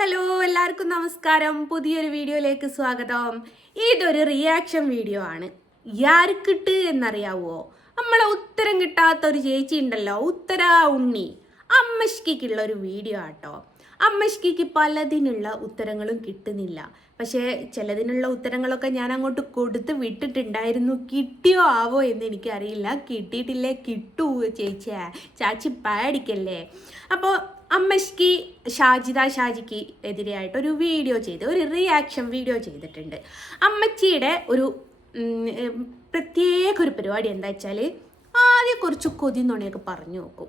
Hello എല്ലാവർക്കും നമസ്കാരം. പുതിയൊരു വീഡിയോയിലേക്ക് സ്വാഗതം. ഇതൊരു റിയാക്ഷൻ വീഡിയോ ആണ്. ആർക്കിട്ട് എന്നറിയാവോ? നമ്മളെ ഉത്തരം കിട്ടാത്ത ഒരു ചേച്ചി ഉണ്ടല്ലോ, ഉത്തര ഉണ്ണി. അമ്മശ്കിക്കുള്ള ഒരു വീഡിയോ ആട്ടോ. അമ്മശ്കിക്ക് പലതിനുള്ള ഉത്തരങ്ങളും കിട്ടുന്നില്ല. പക്ഷേ ചിലതിനുള്ള ഉത്തരങ്ങളൊക്കെ ഞാൻ അങ്ങോട്ട് കൊടുത്ത് വിട്ടിട്ടുണ്ടായിരുന്നു. കിട്ടിയോ ആവോ എന്ന് എനിക്കറിയില്ല. കിട്ടിയിട്ടില്ലേ കിട്ടൂ ചേച്ചിയാ, ചാച്ചി പാടിക്കല്ലേ. അപ്പോൾ അമ്മശ്കി ഷാജിക്ക് എതിരെയായിട്ട് ഒരു വീഡിയോ ചെയ്ത്, ഒരു റിയാക്ഷൻ വീഡിയോ ചെയ്തിട്ടുണ്ട്. അമ്മച്ചിയുടെ ഒരു പ്രത്യേക ഒരു പരിപാടി എന്താ വെച്ചാൽ, ആദ്യം കുറച്ച് കൊതിന്നുണയൊക്കെ പറഞ്ഞു നോക്കും.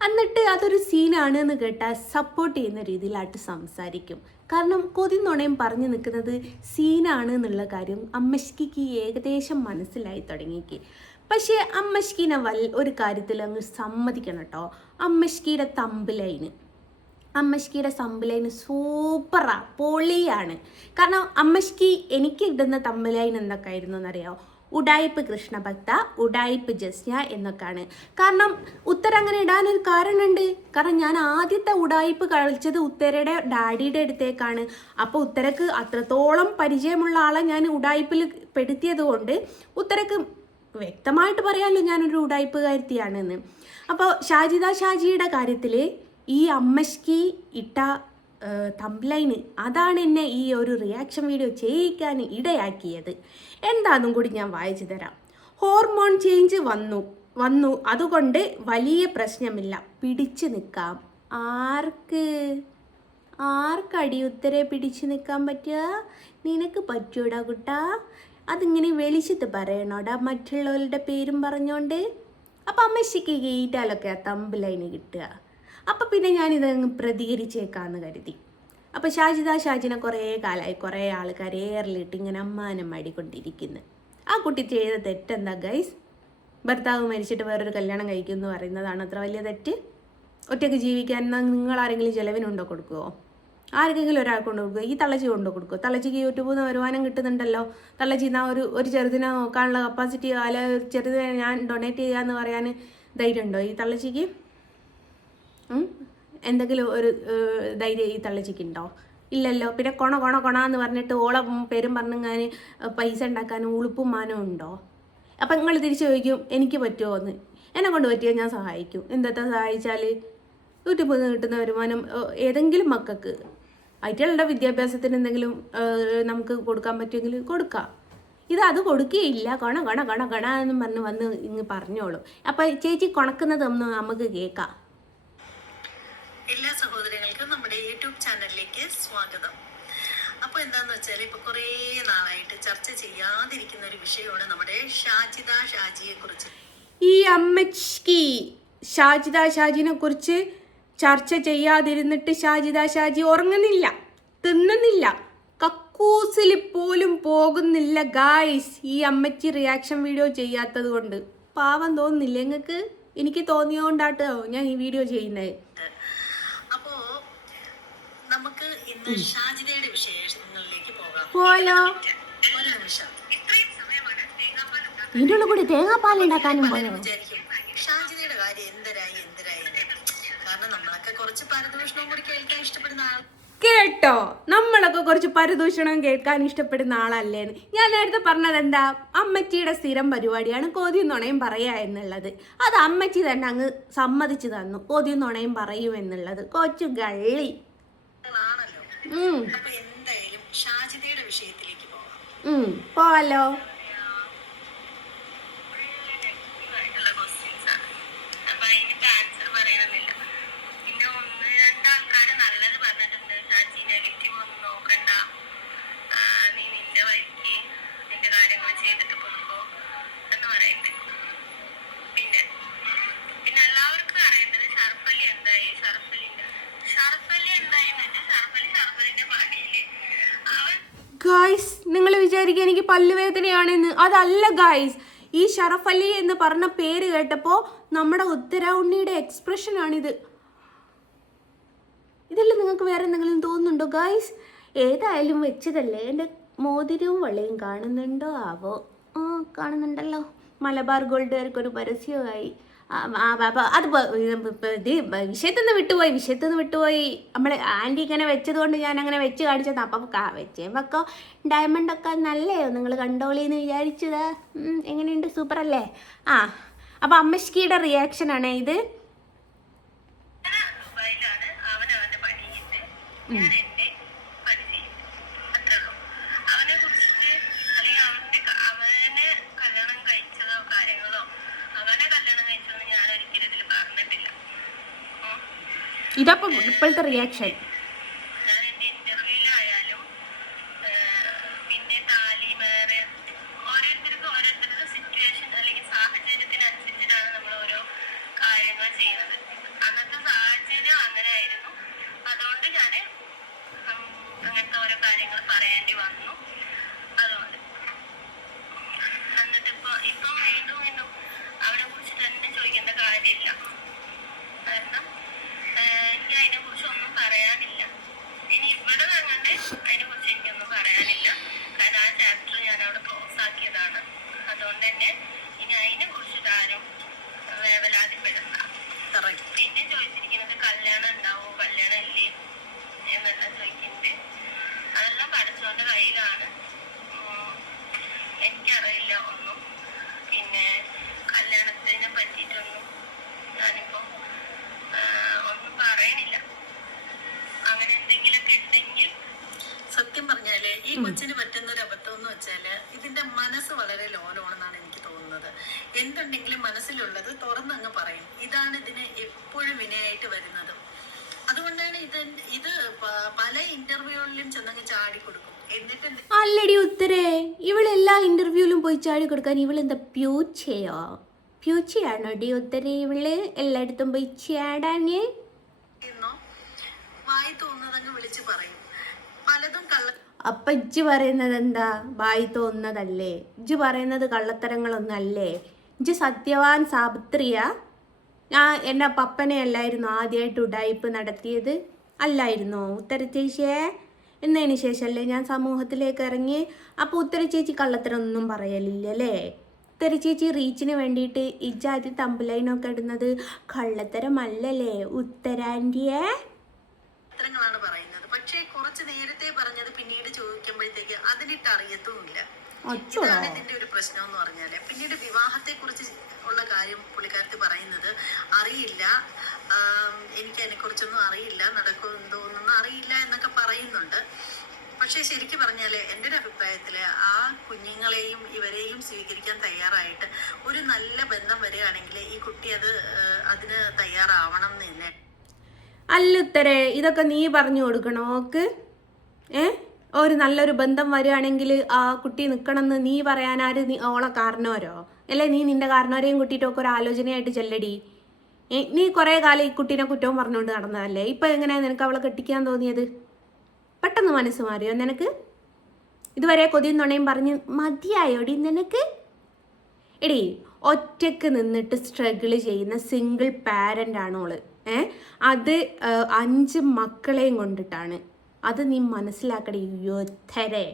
എന്നിട്ട് അതൊരു സീനാണ് എന്ന് കേട്ടാൽ സപ്പോർട്ട് ചെയ്യുന്ന രീതിയിലായിട്ട് സംസാരിക്കും. കാരണം കൊതിന്നുണയും പറഞ്ഞു നിൽക്കുന്നത് സീനാണ് എന്നുള്ള കാര്യം അമ്മശ്കിക്ക് ഏകദേശം മനസ്സിലായി തുടങ്ങിക്ക്. പക്ഷേ അമ്മശ്കിനെ ഒരു കാര്യത്തിൽ അങ്ങ് സമ്മതിക്കണം കേട്ടോ. അമ്മശ്കിയുടെ തമ്പലൈന് സൂപ്പറാ, പൊളിയാണ്. കാരണം അമ്മശ്കി എനിക്ക് ഇടുന്ന തമ്പലൈൻ എന്തൊക്കെയായിരുന്നു എന്നറിയാമോ? ഉഡായിപ്പ് കൃഷ്ണഭക്ത, ഉഡായിപ്പ് ജസ്ന എന്നൊക്കെയാണ്. കാരണം ഉത്തര അങ്ങനെ ഇടാനൊരു കാരണമുണ്ട്. കാരണം ഞാൻ ആദ്യത്തെ ഉഡായിപ്പ് കളിച്ചത് ഉത്തരയുടെ ഡാഡിയുടെ അടുത്തേക്കാണ്. അപ്പോൾ ഉത്തരക്ക് അത്രത്തോളം പരിചയമുള്ള ആളെ ഞാൻ ഉഡായിപ്പിൽ പെടുത്തിയത് കൊണ്ട് ഉത്തരക്ക് വ്യക്തമായിട്ട് പറയാമല്ലോ ഞാനൊരു ഉഡായിപ്പുകാരിയാണെന്ന്. അപ്പോൾ ഷാജിയുടെ കാര്യത്തിൽ ഈ അമ്മശ്കി ഇട്ട തംബ്ലൈന് അതാണ് എന്നെ ഈ ഒരു റിയാക്ഷൻ വീഡിയോ ചെയ്യിക്കാൻ ഇടയാക്കിയത്. എന്താണെന്നും കൂടി ഞാൻ വായിച്ചു തരാം. ഹോർമോൺ ചേഞ്ച് വന്നു അതുകൊണ്ട് വലിയ പ്രശ്നമില്ല, പിടിച്ചു നിൽക്കാം. ആർക്കടി ഉത്തരെ പിടിച്ചു നിൽക്കാൻ പറ്റുക? നിനക്ക് പറ്റൂടാ കുട്ടാ. അതിങ്ങനെ വെളിച്ചത്ത് പറയണോടാ, മറ്റുള്ളവരുടെ പേരും പറഞ്ഞോണ്ട്. അപ്പം അമ്മശ്ശിക്ക് ഗെയിറ്റാലൊക്കെ ആ തമ്പിലൈന് കിട്ടുക. അപ്പം പിന്നെ ഞാനിതങ്ങ് പ്രതികരിച്ചേക്കാന്ന് കരുതി. അപ്പം ഷാജിനെ കുറേ കാലമായി കുറേ ആൾക്കാർ ഏറിലിട്ട് ഇങ്ങനെ അമ്മാനം മാടിക്കൊണ്ടിരിക്കുന്നു. ആ കുട്ടി ചെയ്ത തെറ്റെന്താ ഗൈസ്? ഭർത്താവ് മരിച്ചിട്ട് വേറൊരു കല്യാണം കഴിക്കുമെന്ന് പറയുന്നതാണ് അത്ര വലിയ തെറ്റ്? ഒറ്റയ്ക്ക് ജീവിക്കാൻ നിങ്ങൾ ആരെങ്കിലും ചിലവിനുണ്ടോ കൊടുക്കുമോ? ആർക്കെങ്കിലും ഒരാൾക്ക് കൊണ്ട് കൊടുക്കുക? ഈ തള്ളച്ചി കൊണ്ട് കൊടുക്കുക. തള്ളച്ചിക്ക് യൂട്യൂബിൽ നിന്ന് വരുമാനം കിട്ടുന്നുണ്ടല്ലോ. തള്ളച്ചി എന്നാൽ ഒരു ചെറുതിനെ നോക്കാനുള്ള കപ്പാസിറ്റി, അല്ല ചെറുതിനെ ഞാൻ ഡൊണേറ്റ് ചെയ്യാമെന്ന് പറയാൻ ധൈര്യമുണ്ടോ ഈ തള്ളച്ചിക്ക്? എന്തെങ്കിലും ഒരു ധൈര്യം ഈ തള്ളച്ചിക്കുണ്ടോ? ഇല്ലല്ലോ. പിന്നെ കൊണ എന്ന് പറഞ്ഞിട്ട് ഓളം പേരും പറഞ്ഞാൽ പൈസ ഉണ്ടാക്കാനും ഉളുപ്പും മാനവും ഉണ്ടോ? അപ്പം നിങ്ങൾ തിരിച്ചു ചോദിക്കും എനിക്ക് പറ്റുമോ എന്ന്. എന്നെ കൊണ്ട് പറ്റിയാൽ ഞാൻ സഹായിക്കും. എന്താ സഹായിച്ചാൽ യൂട്യൂബിൽ നിന്ന് കിട്ടുന്ന വരുമാനം ഏതെങ്കിലും മക്കൾക്ക് അയറ്റുകളുടെ വിദ്യാഭ്യാസത്തിന് എന്തെങ്കിലും നമുക്ക് കൊടുക്കാൻ പറ്റുമെങ്കിൽ കൊടുക്കാം. അത് കൊടുക്കുകയില്ല. കൊണ എന്നും വന്ന് ഇങ്ങ് പറഞ്ഞോളൂ. അപ്പം ചേച്ചി കൊണക്കുന്നതൊന്നും നമുക്ക് കേൾക്കാം. എല്ലാ സഹോദരങ്ങൾക്കും നമ്മുടെ യൂട്യൂബ് ചാനലിലേക്ക് സ്വാഗതം. അപ്പോൾ എന്താന്ന് വെച്ചാൽ ഇപ്പോൾ കുറേ നാളായിട്ട് ചർച്ച ചെയ്യാതിരിക്കുന്ന ഒരു വിഷയമാണ് നമ്മുടെ ഷാജിയെ കുറിച്ച്. ഈ അമ്മച്ചി ഷാജിനെ കുറിച്ച് ചർച്ച ചെയ്യാതിരുന്നിട്ട് ഷാജി ഉറങ്ങുന്നില്ല, തിന്നുന്നില്ല, കക്കൂസിൽ പോലും പോകുന്നില്ല ഗായ്സ്. ഈ അമ്മച്ചി റിയാക്ഷൻ വീഡിയോ ചെയ്യാത്തത് കൊണ്ട് പാവം തോന്നുന്നില്ല നിങ്ങൾക്ക്? എനിക്ക് തോന്നിയോണ്ടാട്ടോ ഞാൻ ഈ വീഡിയോ ചെയ്യുന്നത്. അപ്പോ നമുക്ക് ഇന്ന് ഷാജിദയുടെ വിശേഷങ്ങളിലേക്ക് പോയാലോ? ഒരു നിമിഷം. ഇതിൻ്റെ ഉള്ളിൽ കൂടി തേങ്ങാപ്പാൽ ഉണ്ടാക്കാനും പോയോ? ഷാജിദയുടെ കാര്യം എന്തരായി കാരണം നമ്മളൊക്കെ കുറച്ച് പരദൂഷണവും കൂടി കേൾക്കാൻ ഇഷ്ടപ്പെടുന്ന കേട്ടോ, നമ്മളൊക്കെ കുറച്ച് പരദൂഷണം കേൾക്കാൻ ഇഷ്ടപ്പെടുന്ന ആളല്ലേന്ന്. ഞാൻ നേരത്തെ പറഞ്ഞത് എന്താ? അമ്മച്ചിയുടെ സ്ഥിരം പരിപാടിയാണ് കൊതിയും നുണയും പറയുക എന്നുള്ളത്. അത് അമ്മച്ചി തന്നെ അങ്ങ് സമ്മതിച്ചു തന്നു, കൊതിയും നുണയും പറയും എന്നുള്ളത്. കൊച്ചു ഗള്ളി. എന്തായാലും ഷാജിദയുടെ വിഷയത്തിലേക്ക് പോവാലോ. ഗായ്സ്, നിങ്ങൾ വിചാരിക്കുക എനിക്ക് പല്ലുവേദനയാണെന്ന്. അതല്ല ഗായ്സ്, ഈ ഷറഫ് അലി എന്ന് പറഞ്ഞ പേര് കേട്ടപ്പോൾ നമ്മുടെ ഉത്തര ഉണ്ണിയുടെ എക്സ്പ്രഷനാണിത്. ഇതെല്ലാം നിങ്ങൾക്ക് വേറെ എന്തെങ്കിലും തോന്നുന്നുണ്ടോ ഗായ്സ്? ഏതായാലും വെച്ചതല്ലേ. എൻ്റെ മോതിരവും വളയും കാണുന്നുണ്ടോ ആവോ? കാണുന്നുണ്ടല്ലോ. മലബാർ ഗോൾഡുകാർക്കൊരു പരസ്യമായി. അത് ഇത് വിഷയത്തിൽ നിന്ന് വിട്ടുപോയി നമ്മൾ ആൻറ്റി ഇങ്ങനെ വെച്ചതുകൊണ്ട് ഞാൻ അങ്ങനെ വെച്ച് കാണിച്ചത്. അപ്പം വെച്ചേമ്പൊക്കെ ഡയമണ്ടൊക്കെ നല്ലയോ നിങ്ങൾ കണ്ടോളിന്ന് വിചാരിച്ചതാ. എങ്ങനെയുണ്ട്, സൂപ്പർ അല്ലേ? ആ, അപ്പം അമ്മശ്കിയുടെ റിയാക്ഷനാണ് ഇത്. ഇതപ്പം ഇപ്പോഴത്തെ റിയാക്ഷൻ. അങ്ങനത്തെ ഓരോ കാര്യങ്ങൾ പറയേണ്ടി വന്നു. അതുകൊണ്ട് എന്നിട്ട് ഇപ്പം വീണ്ടും അവനെ കുറിച്ച് തന്നെ ചോദിക്കേണ്ട കാര്യമില്ല. കാരണം എനിക്ക് അതിനെ കുറിച്ച് ഒന്നും പറയാനില്ല. ഇനി ഇവിടെ അങ്ങനെ അതിനെ കുറിച്ച് എനിക്കൊന്നും പറയാനില്ല. കാരണം ആ ചാപ്റ്റർ ഞാൻ അവിടെ ക്ലോസ് ആക്കിയതാണ്. അതുകൊണ്ട് തന്നെ ഇനി അതിനെ കുറിച്ചിട്ട് ആരും വേവലാതിപ്പെടണ്ട. പിന്നെ ചോദിച്ചിരിക്കുന്നത് കല്യാണം ഉണ്ടാവോ കല്യാണം ഇല്ലേ എന്നെല്ലാം ചോദിക്കുന്നുണ്ട്. അതെല്ലാം പഠിച്ചോന്റെ കയ്യിലാണ്. എനിക്കറിയില്ല ഒന്നും. പിന്നെ കല്യാണത്തിനെ പറ്റിയിട്ടൊന്നും ഞാനിപ്പോ ഒന്നും പറയണില്ല. അങ്ങനെ എന്തെങ്കിലുമൊക്കെ ഉണ്ടെങ്കിൽ സത്യം പറഞ്ഞാല് ഈ കൊച്ചിന് പറ്റുന്ന ഒരു അബദ്ധം എന്ന് വെച്ചാല് ഇതിന്റെ മനസ്സ് വളരെ ലോലമാണെന്നാണ് എനിക്ക് തോന്നുന്നത്. എന്തുണ്ടെങ്കിലും മനസ്സിലുള്ളത് തുറന്നങ്ങ് പറയും. ഇതാണ് ഇതിന് എപ്പോഴും വിനയായിട്ട് വരുന്നത്. അതുകൊണ്ടാണ് ഇത് പല ഇന്റർവ്യൂകളിലും ചെന്നങ്ങ് ചാടി കൊടുക്കും. എന്നിട്ട് അല്ലടി ഉത്തരേ, ഇവളെല്ലാ ഇന്റർവ്യൂവിലും പോയി ചാടി കൊടുക്കാൻ ഇവളെന്താ പ്യൂച്ചയാണോ ഡി ഉത്തരേ? ഇവള് എല്ലായിടത്തും പോയി ചാടാന് വായി തോന്നുന്നതങ്ങ് വിളിച്ചു പറയും. പലതും അപ്പൊ ഇജ്ജ് പറയുന്നത് എന്താ? വായി തോന്നുന്നതല്ലേ? ഇജ്ജ് പറയുന്നത് കള്ളത്തരങ്ങളൊന്നും അല്ലേ? ഇജ്ജ് സത്യവാൻ സാവിത്രിയാ? എൻ്റെ പപ്പനെ അല്ലായിരുന്നു ആദ്യമായിട്ട് ഉഡായിപ്പ് നടത്തിയത്? അല്ലായിരുന്നോ ഉത്തര ചേച്ചിയെ? എന്നതിന് ശേഷമല്ലേ ഞാൻ സമൂഹത്തിലേക്ക് ഇറങ്ങി. അപ്പോൾ ഉത്തര ചേച്ചി കള്ളത്തരമൊന്നും പറയലില്ലല്ലേ? ഉത്തര ചേച്ചി റീച്ചിന് വേണ്ടിയിട്ട് ഇജാതി തമ്പലൈനൊക്കെ ഇടുന്നത് കള്ളത്തരമല്ലല്ലേ ഉത്തരാൻറ്റിയെ? ാണ് പറയുന്നത്. പക്ഷേ കുറച്ച് നേരത്തെ പറഞ്ഞത് പിന്നീട് ചോദിക്കുമ്പോഴത്തേക്ക് അതിനിട്ട് അറിയത്തുമില്ല. ഇതാണ് ഇതിന്റെ ഒരു പ്രശ്നം എന്ന് പറഞ്ഞാല്. പിന്നീട് വിവാഹത്തെ കുറിച്ച് ഉള്ള കാര്യം പുള്ളിക്കാരത്തി പറയുന്നത് അറിയില്ല, എനിക്ക് അതിനെ കുറിച്ചൊന്നും അറിയില്ല, നടക്കുമെന്തോന്നൊന്നും അറിയില്ല എന്നൊക്കെ പറയുന്നുണ്ട്. പക്ഷെ ശരിക്കും പറഞ്ഞാല് എൻ്റെ ഒരു അഭിപ്രായത്തില് ആ കുഞ്ഞുങ്ങളെയും ഇവരെയും സ്വീകരിക്കാൻ തയ്യാറായിട്ട് ഒരു നല്ല ബന്ധം വരികയാണെങ്കിൽ ഈ കുട്ടി അതിന് തയ്യാറാവണം എന്ന് തന്നെ. അല്ലുത്തരേ, ഇതൊക്കെ നീ പറഞ്ഞു കൊടുക്കണോ ഓക്ക്? ഒരു നല്ലൊരു ബന്ധം വരികയാണെങ്കിൽ ആ കുട്ടി നിൽക്കണമെന്ന് നീ പറയാനാര്? ഓളെ കാരണവരോ? അല്ലേ നീ നിന്റെ കാരണവരെയും കൂട്ടിയിട്ടൊക്കെ ഒരു ആലോചനയായിട്ട് ചെല്ലടി. നീ കുറേ കാലം ഈ കുട്ടീനെ കുറ്റവും പറഞ്ഞുകൊണ്ട് നടന്നതല്ലേ? ഇപ്പം എങ്ങനെയാണ് നിനക്ക് അവളെ കെട്ടിക്കാൻ തോന്നിയത്? പെട്ടെന്ന് മനസ്സ് മാറിയോ നിനക്ക്? ഇതുവരെ കൊതിയും നുണയും പറഞ്ഞ് മതിയായോടി നിനക്ക്? എടി, ഒറ്റയ്ക്ക് നിന്നിട്ട് സ്ട്രഗിൾ ചെയ്യുന്ന സിംഗിൾ പാരൻ്റ് ആണോള്. അത് 5 മക്കളെയും കൊണ്ടിട്ടാണ്. അത് നീ മനസ്സിലാക്കടി യോദ്ധരെ.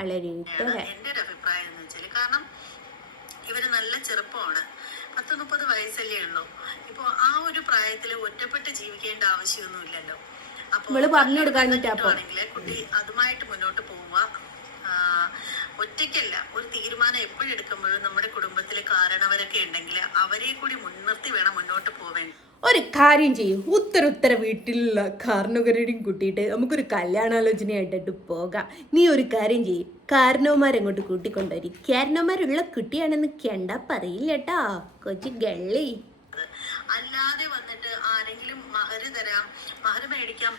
എൻ്റെ ഒരു അഭിപ്രായം എന്ന് വെച്ചാൽ, കാരണം ഇവര് നല്ല ചെറുപ്പമാണ്, 10-30 വയസ്സല്ലേ ഉള്ളൂ. ഇപ്പൊ ആ ഒരു പ്രായത്തിൽ ഒറ്റപ്പെട്ട് ജീവിക്കേണ്ട ആവശ്യമൊന്നുമില്ലല്ലോ. അപ്പോൾ പറഞ്ഞു കൊടുക്കാണെങ്കിൽ കുട്ടി അതുമായിട്ട് മുന്നോട്ട് പോവുക. ഒറ്റയ്ക്കല്ല, ഒരു തീരുമാനം എപ്പോഴെടുക്കുമ്പോഴും നമ്മുടെ കുടുംബത്തിലെ കാരണവരൊക്കെ ഉണ്ടെങ്കിൽ അവരെ കൂടി മുൻനിർത്തി വേണം മുന്നോട്ട് പോവേണ്ട. ഒരു കാര്യം ചെയ്യും, ഉത്തര വീട്ടിലുള്ള കാരണവരെയും കൂട്ടിയിട്ട് നമുക്കൊരു കല്യാണാലോചനയായിട്ടിട്ട് പോകാം. നീ ഒരു കാര്യം ചെയ്യും, കാരണവന്മാരെങ്ങോട്ട് കൂട്ടിക്കൊണ്ടുവരും. കാരണവന്മാരുള്ള കുട്ടിയാണെന്ന് കണ്ടാ പറയില്ല കേട്ടോ കൊച്ചു ഗള്ളി. അല്ലാതെ വന്നിട്ട് ആരെങ്കിലും മഹര് തരാം, മഹര് മേടിക്കാം.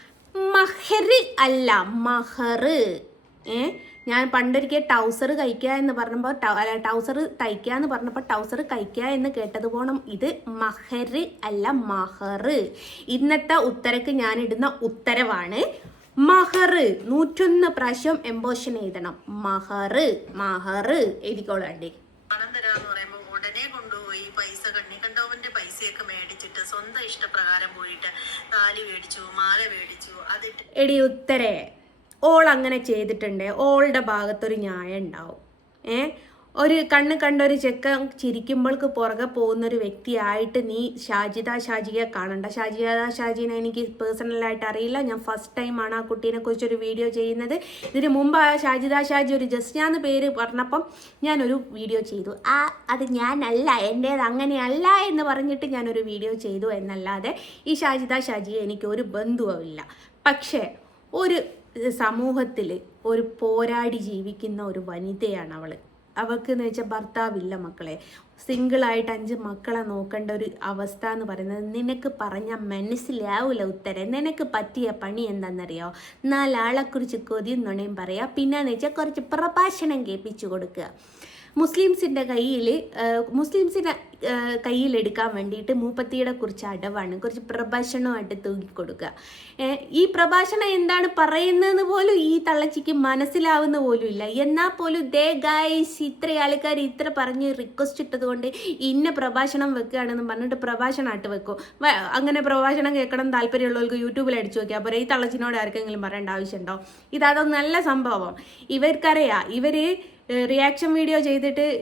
മഹര് അല്ല, മഹറ്. ഞാൻ പണ്ടൊരിക്കൽ ടൗസർ കഴിക്കുക എന്ന് പറഞ്ഞപ്പോൾ ടൗസർ തയ്ക്കുക എന്ന് പറഞ്ഞപ്പോൾ ടൗസർ കഴിക്കുക എന്ന് കേട്ടത് പോണം. ഇത് മഹര് അല്ല, മഹറ്. ഇന്നത്തെ ഉത്തരക്ക് ഞാനിടുന്ന ഉത്തരവാണ് മഹറ്. 101 പ്രാവശ്യം എംബോഷൻ എഴുതണം. മഹറ് എഴുതിക്കോളാണ്ടി. പണം തരാന്ന് പറയുമ്പോൾ ഉടനെ കൊണ്ടുപോയി പൈസ കണ്ടവന്റെ പൈസയൊക്കെ മേടിച്ചിട്ട് സ്വന്തം ഇഷ്ടപ്രകാരം പോയിട്ട് താലി മേടിച്ചു, മാല മേടിച്ചു, അതിട്ട്. എടി ഉത്തരേ, ഓൾ അങ്ങനെ ചെയ്തിട്ടുണ്ടേ ഓളുടെ ഭാഗത്തൊരു ന്യായം ഉണ്ടാവും. ഒരു കണ്ണ് കണ്ടൊരു ചെക്കൻ ചിരിക്കുമ്പോൾക്ക് പുറകെ പോകുന്നൊരു വ്യക്തിയായിട്ട് നീ ഷാജിയെ കാണണ്ട. ഷാജിനെ എനിക്ക് പേഴ്സണലായിട്ട് അറിയില്ല. ഞാൻ ഫസ്റ്റ് ടൈമാണ് ആ കുട്ടീനെ കുറിച്ചൊരു വീഡിയോ ചെയ്യുന്നത്. ഇതിന് മുമ്പ് ആ ഷാജി ഒരു ജസ്നാന്ന് പേര് പറഞ്ഞപ്പം ഞാനൊരു വീഡിയോ ചെയ്തു. അത് ഞാനല്ല, എൻ്റേത് അങ്ങനെയല്ല എന്ന് പറഞ്ഞിട്ട് ഞാനൊരു വീഡിയോ ചെയ്തു എന്നല്ലാതെ ഈ ഷാജിയെ എനിക്ക് ഒരു ബന്ധുവുമില്ല. പക്ഷേ ഒരു സമൂഹത്തിൽ ഒരു പോരാടി ജീവിക്കുന്ന ഒരു വനിതയാണ് അവൾ. അവൾക്ക് എന്ന് വെച്ചാൽ ഭർത്താവില്ല മക്കളെ, സിംഗിളായിട്ട് 5 മക്കളെ നോക്കേണ്ട ഒരു അവസ്ഥ എന്ന് പറയുന്നത് നിനക്ക് പറഞ്ഞാൽ മനസ്സിലാവില്ല. ഉത്തരം നിനക്ക് പറ്റിയ പണി എന്താണെന്നറിയോ? 4 ആളെക്കുറിച്ച് കൊതിയും നുണയും പറയുക, പിന്നെന്ന് വെച്ചാൽ കുറച്ച് പ്രഭാഷണം കേൾപ്പിച്ചു കൊടുക്കുക. മുസ്ലിംസിൻ്റെ കയ്യിലെടുക്കാൻ വേണ്ടിയിട്ട് മൂപ്പത്തിയുടെ കുറിച്ച് അടവാണ്, കുറച്ച് പ്രഭാഷണമായിട്ട് തൂക്കിക്കൊടുക്കുക. ഈ പ്രഭാഷണം എന്താണ് പറയുന്നതെന്ന് പോലും ഈ തള്ളച്ചിക്ക് മനസ്സിലാവുന്ന പോലും ഇല്ല. എന്നാൽ പോലും ദേ ഗൈസ് ഇത്ര ആൾക്കാർ ഇത്ര പറഞ്ഞ് റിക്വസ്റ്റ് ഇട്ടത് കൊണ്ട് ഇന്ന പ്രഭാഷണം വെക്കുകയാണെന്ന് പറഞ്ഞിട്ട് പ്രഭാഷണമായിട്ട് വെക്കും. അങ്ങനെ പ്രഭാഷണം കേൾക്കണം താല്പര്യമുള്ളവർക്ക് യൂട്യൂബിൽ അടിച്ചു നോക്കിയാൽ പോരെ. ഈ തള്ളച്ചിനോട് ആർക്കെങ്കിലും പറയേണ്ട ആവശ്യമുണ്ടോ? ഇതൊന്നും നല്ല സംഭവം. ഇവർക്കറിയാം, ഇവർ റിയാക്ഷൻ വീഡിയോ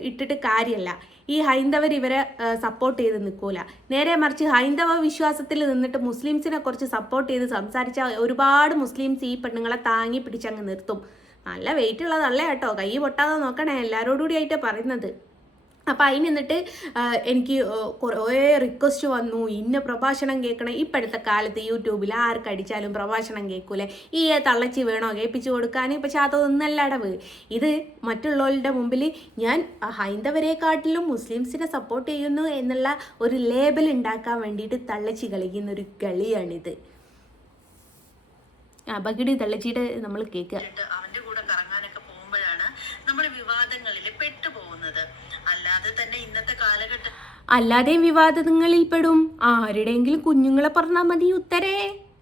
ഇട്ടിട്ട് കാര്യമല്ല. ഈ ഹൈന്ദവർ ഇവരെ സപ്പോർട്ട് ചെയ്ത് നിൽക്കൂല. നേരെ മറിച്ച് ഹൈന്ദവ വിശ്വാസത്തിൽ നിന്നിട്ട് മുസ്ലിംസിനെ കുറച്ച് സപ്പോർട്ട് ചെയ്ത് സംസാരിച്ച ഒരുപാട് മുസ്ലിംസ് ഈ പെണ്ണുങ്ങളെ താങ്ങി പിടിച്ചങ്ങ് നിർത്തും. നല്ല വെയിറ്റ് ഉള്ളതല്ല കേട്ടോ, കൈ പൊട്ടാതെ നോക്കണേ, എല്ലാവരോടുകൂടി ആയിട്ട് പറയുന്നത്. അപ്പം അതിന് എന്നിട്ട് എനിക്ക് കുറേ റിക്വസ്റ്റ് വന്നു, ഇന്ന പ്രഭാഷണം കേൾക്കണം. ഇപ്പോഴത്തെ കാലത്ത് യൂട്യൂബിൽ ആർക്കടിച്ചാലും പ്രഭാഷണം കേൾക്കൂലേ, ഈ തള്ളച്ചി വേണോ കേൾപ്പിച്ചു കൊടുക്കാൻ? പക്ഷെ അതൊന്നല്ല അടവ്. ഇത് മറ്റുള്ളവരുടെ മുമ്പിൽ ഞാൻ ഹൈന്ദവരെക്കാട്ടിലും മുസ്ലിംസിനെ സപ്പോർട്ട് ചെയ്യുന്നു എന്നുള്ള ഒരു ലേബൽ ഉണ്ടാക്കാൻ വേണ്ടിയിട്ട് തള്ളച്ചി കളിക്കുന്ന ഒരു കളിയാണിത്. ബഗിടി തള്ളച്ചിയുടെ നമ്മൾ കേൾക്കുക. അവന്റെ കൂടെ കറങ്ങാനൊക്കെ പോകുമ്പോഴാണ് നമ്മൾ വിവാദങ്ങളിൽ പെട്ടുപോകുന്നത്. അല്ലാതെ തന്നെ ഇന്നത്തെ കാലഘട്ടം അല്ലാതെ വിവാദങ്ങളിൽ പെടും. ആരുടെയെങ്കിലും കുഞ്ഞുങ്ങളെ പറഞ്ഞാൽ മതി ഉത്തരേ,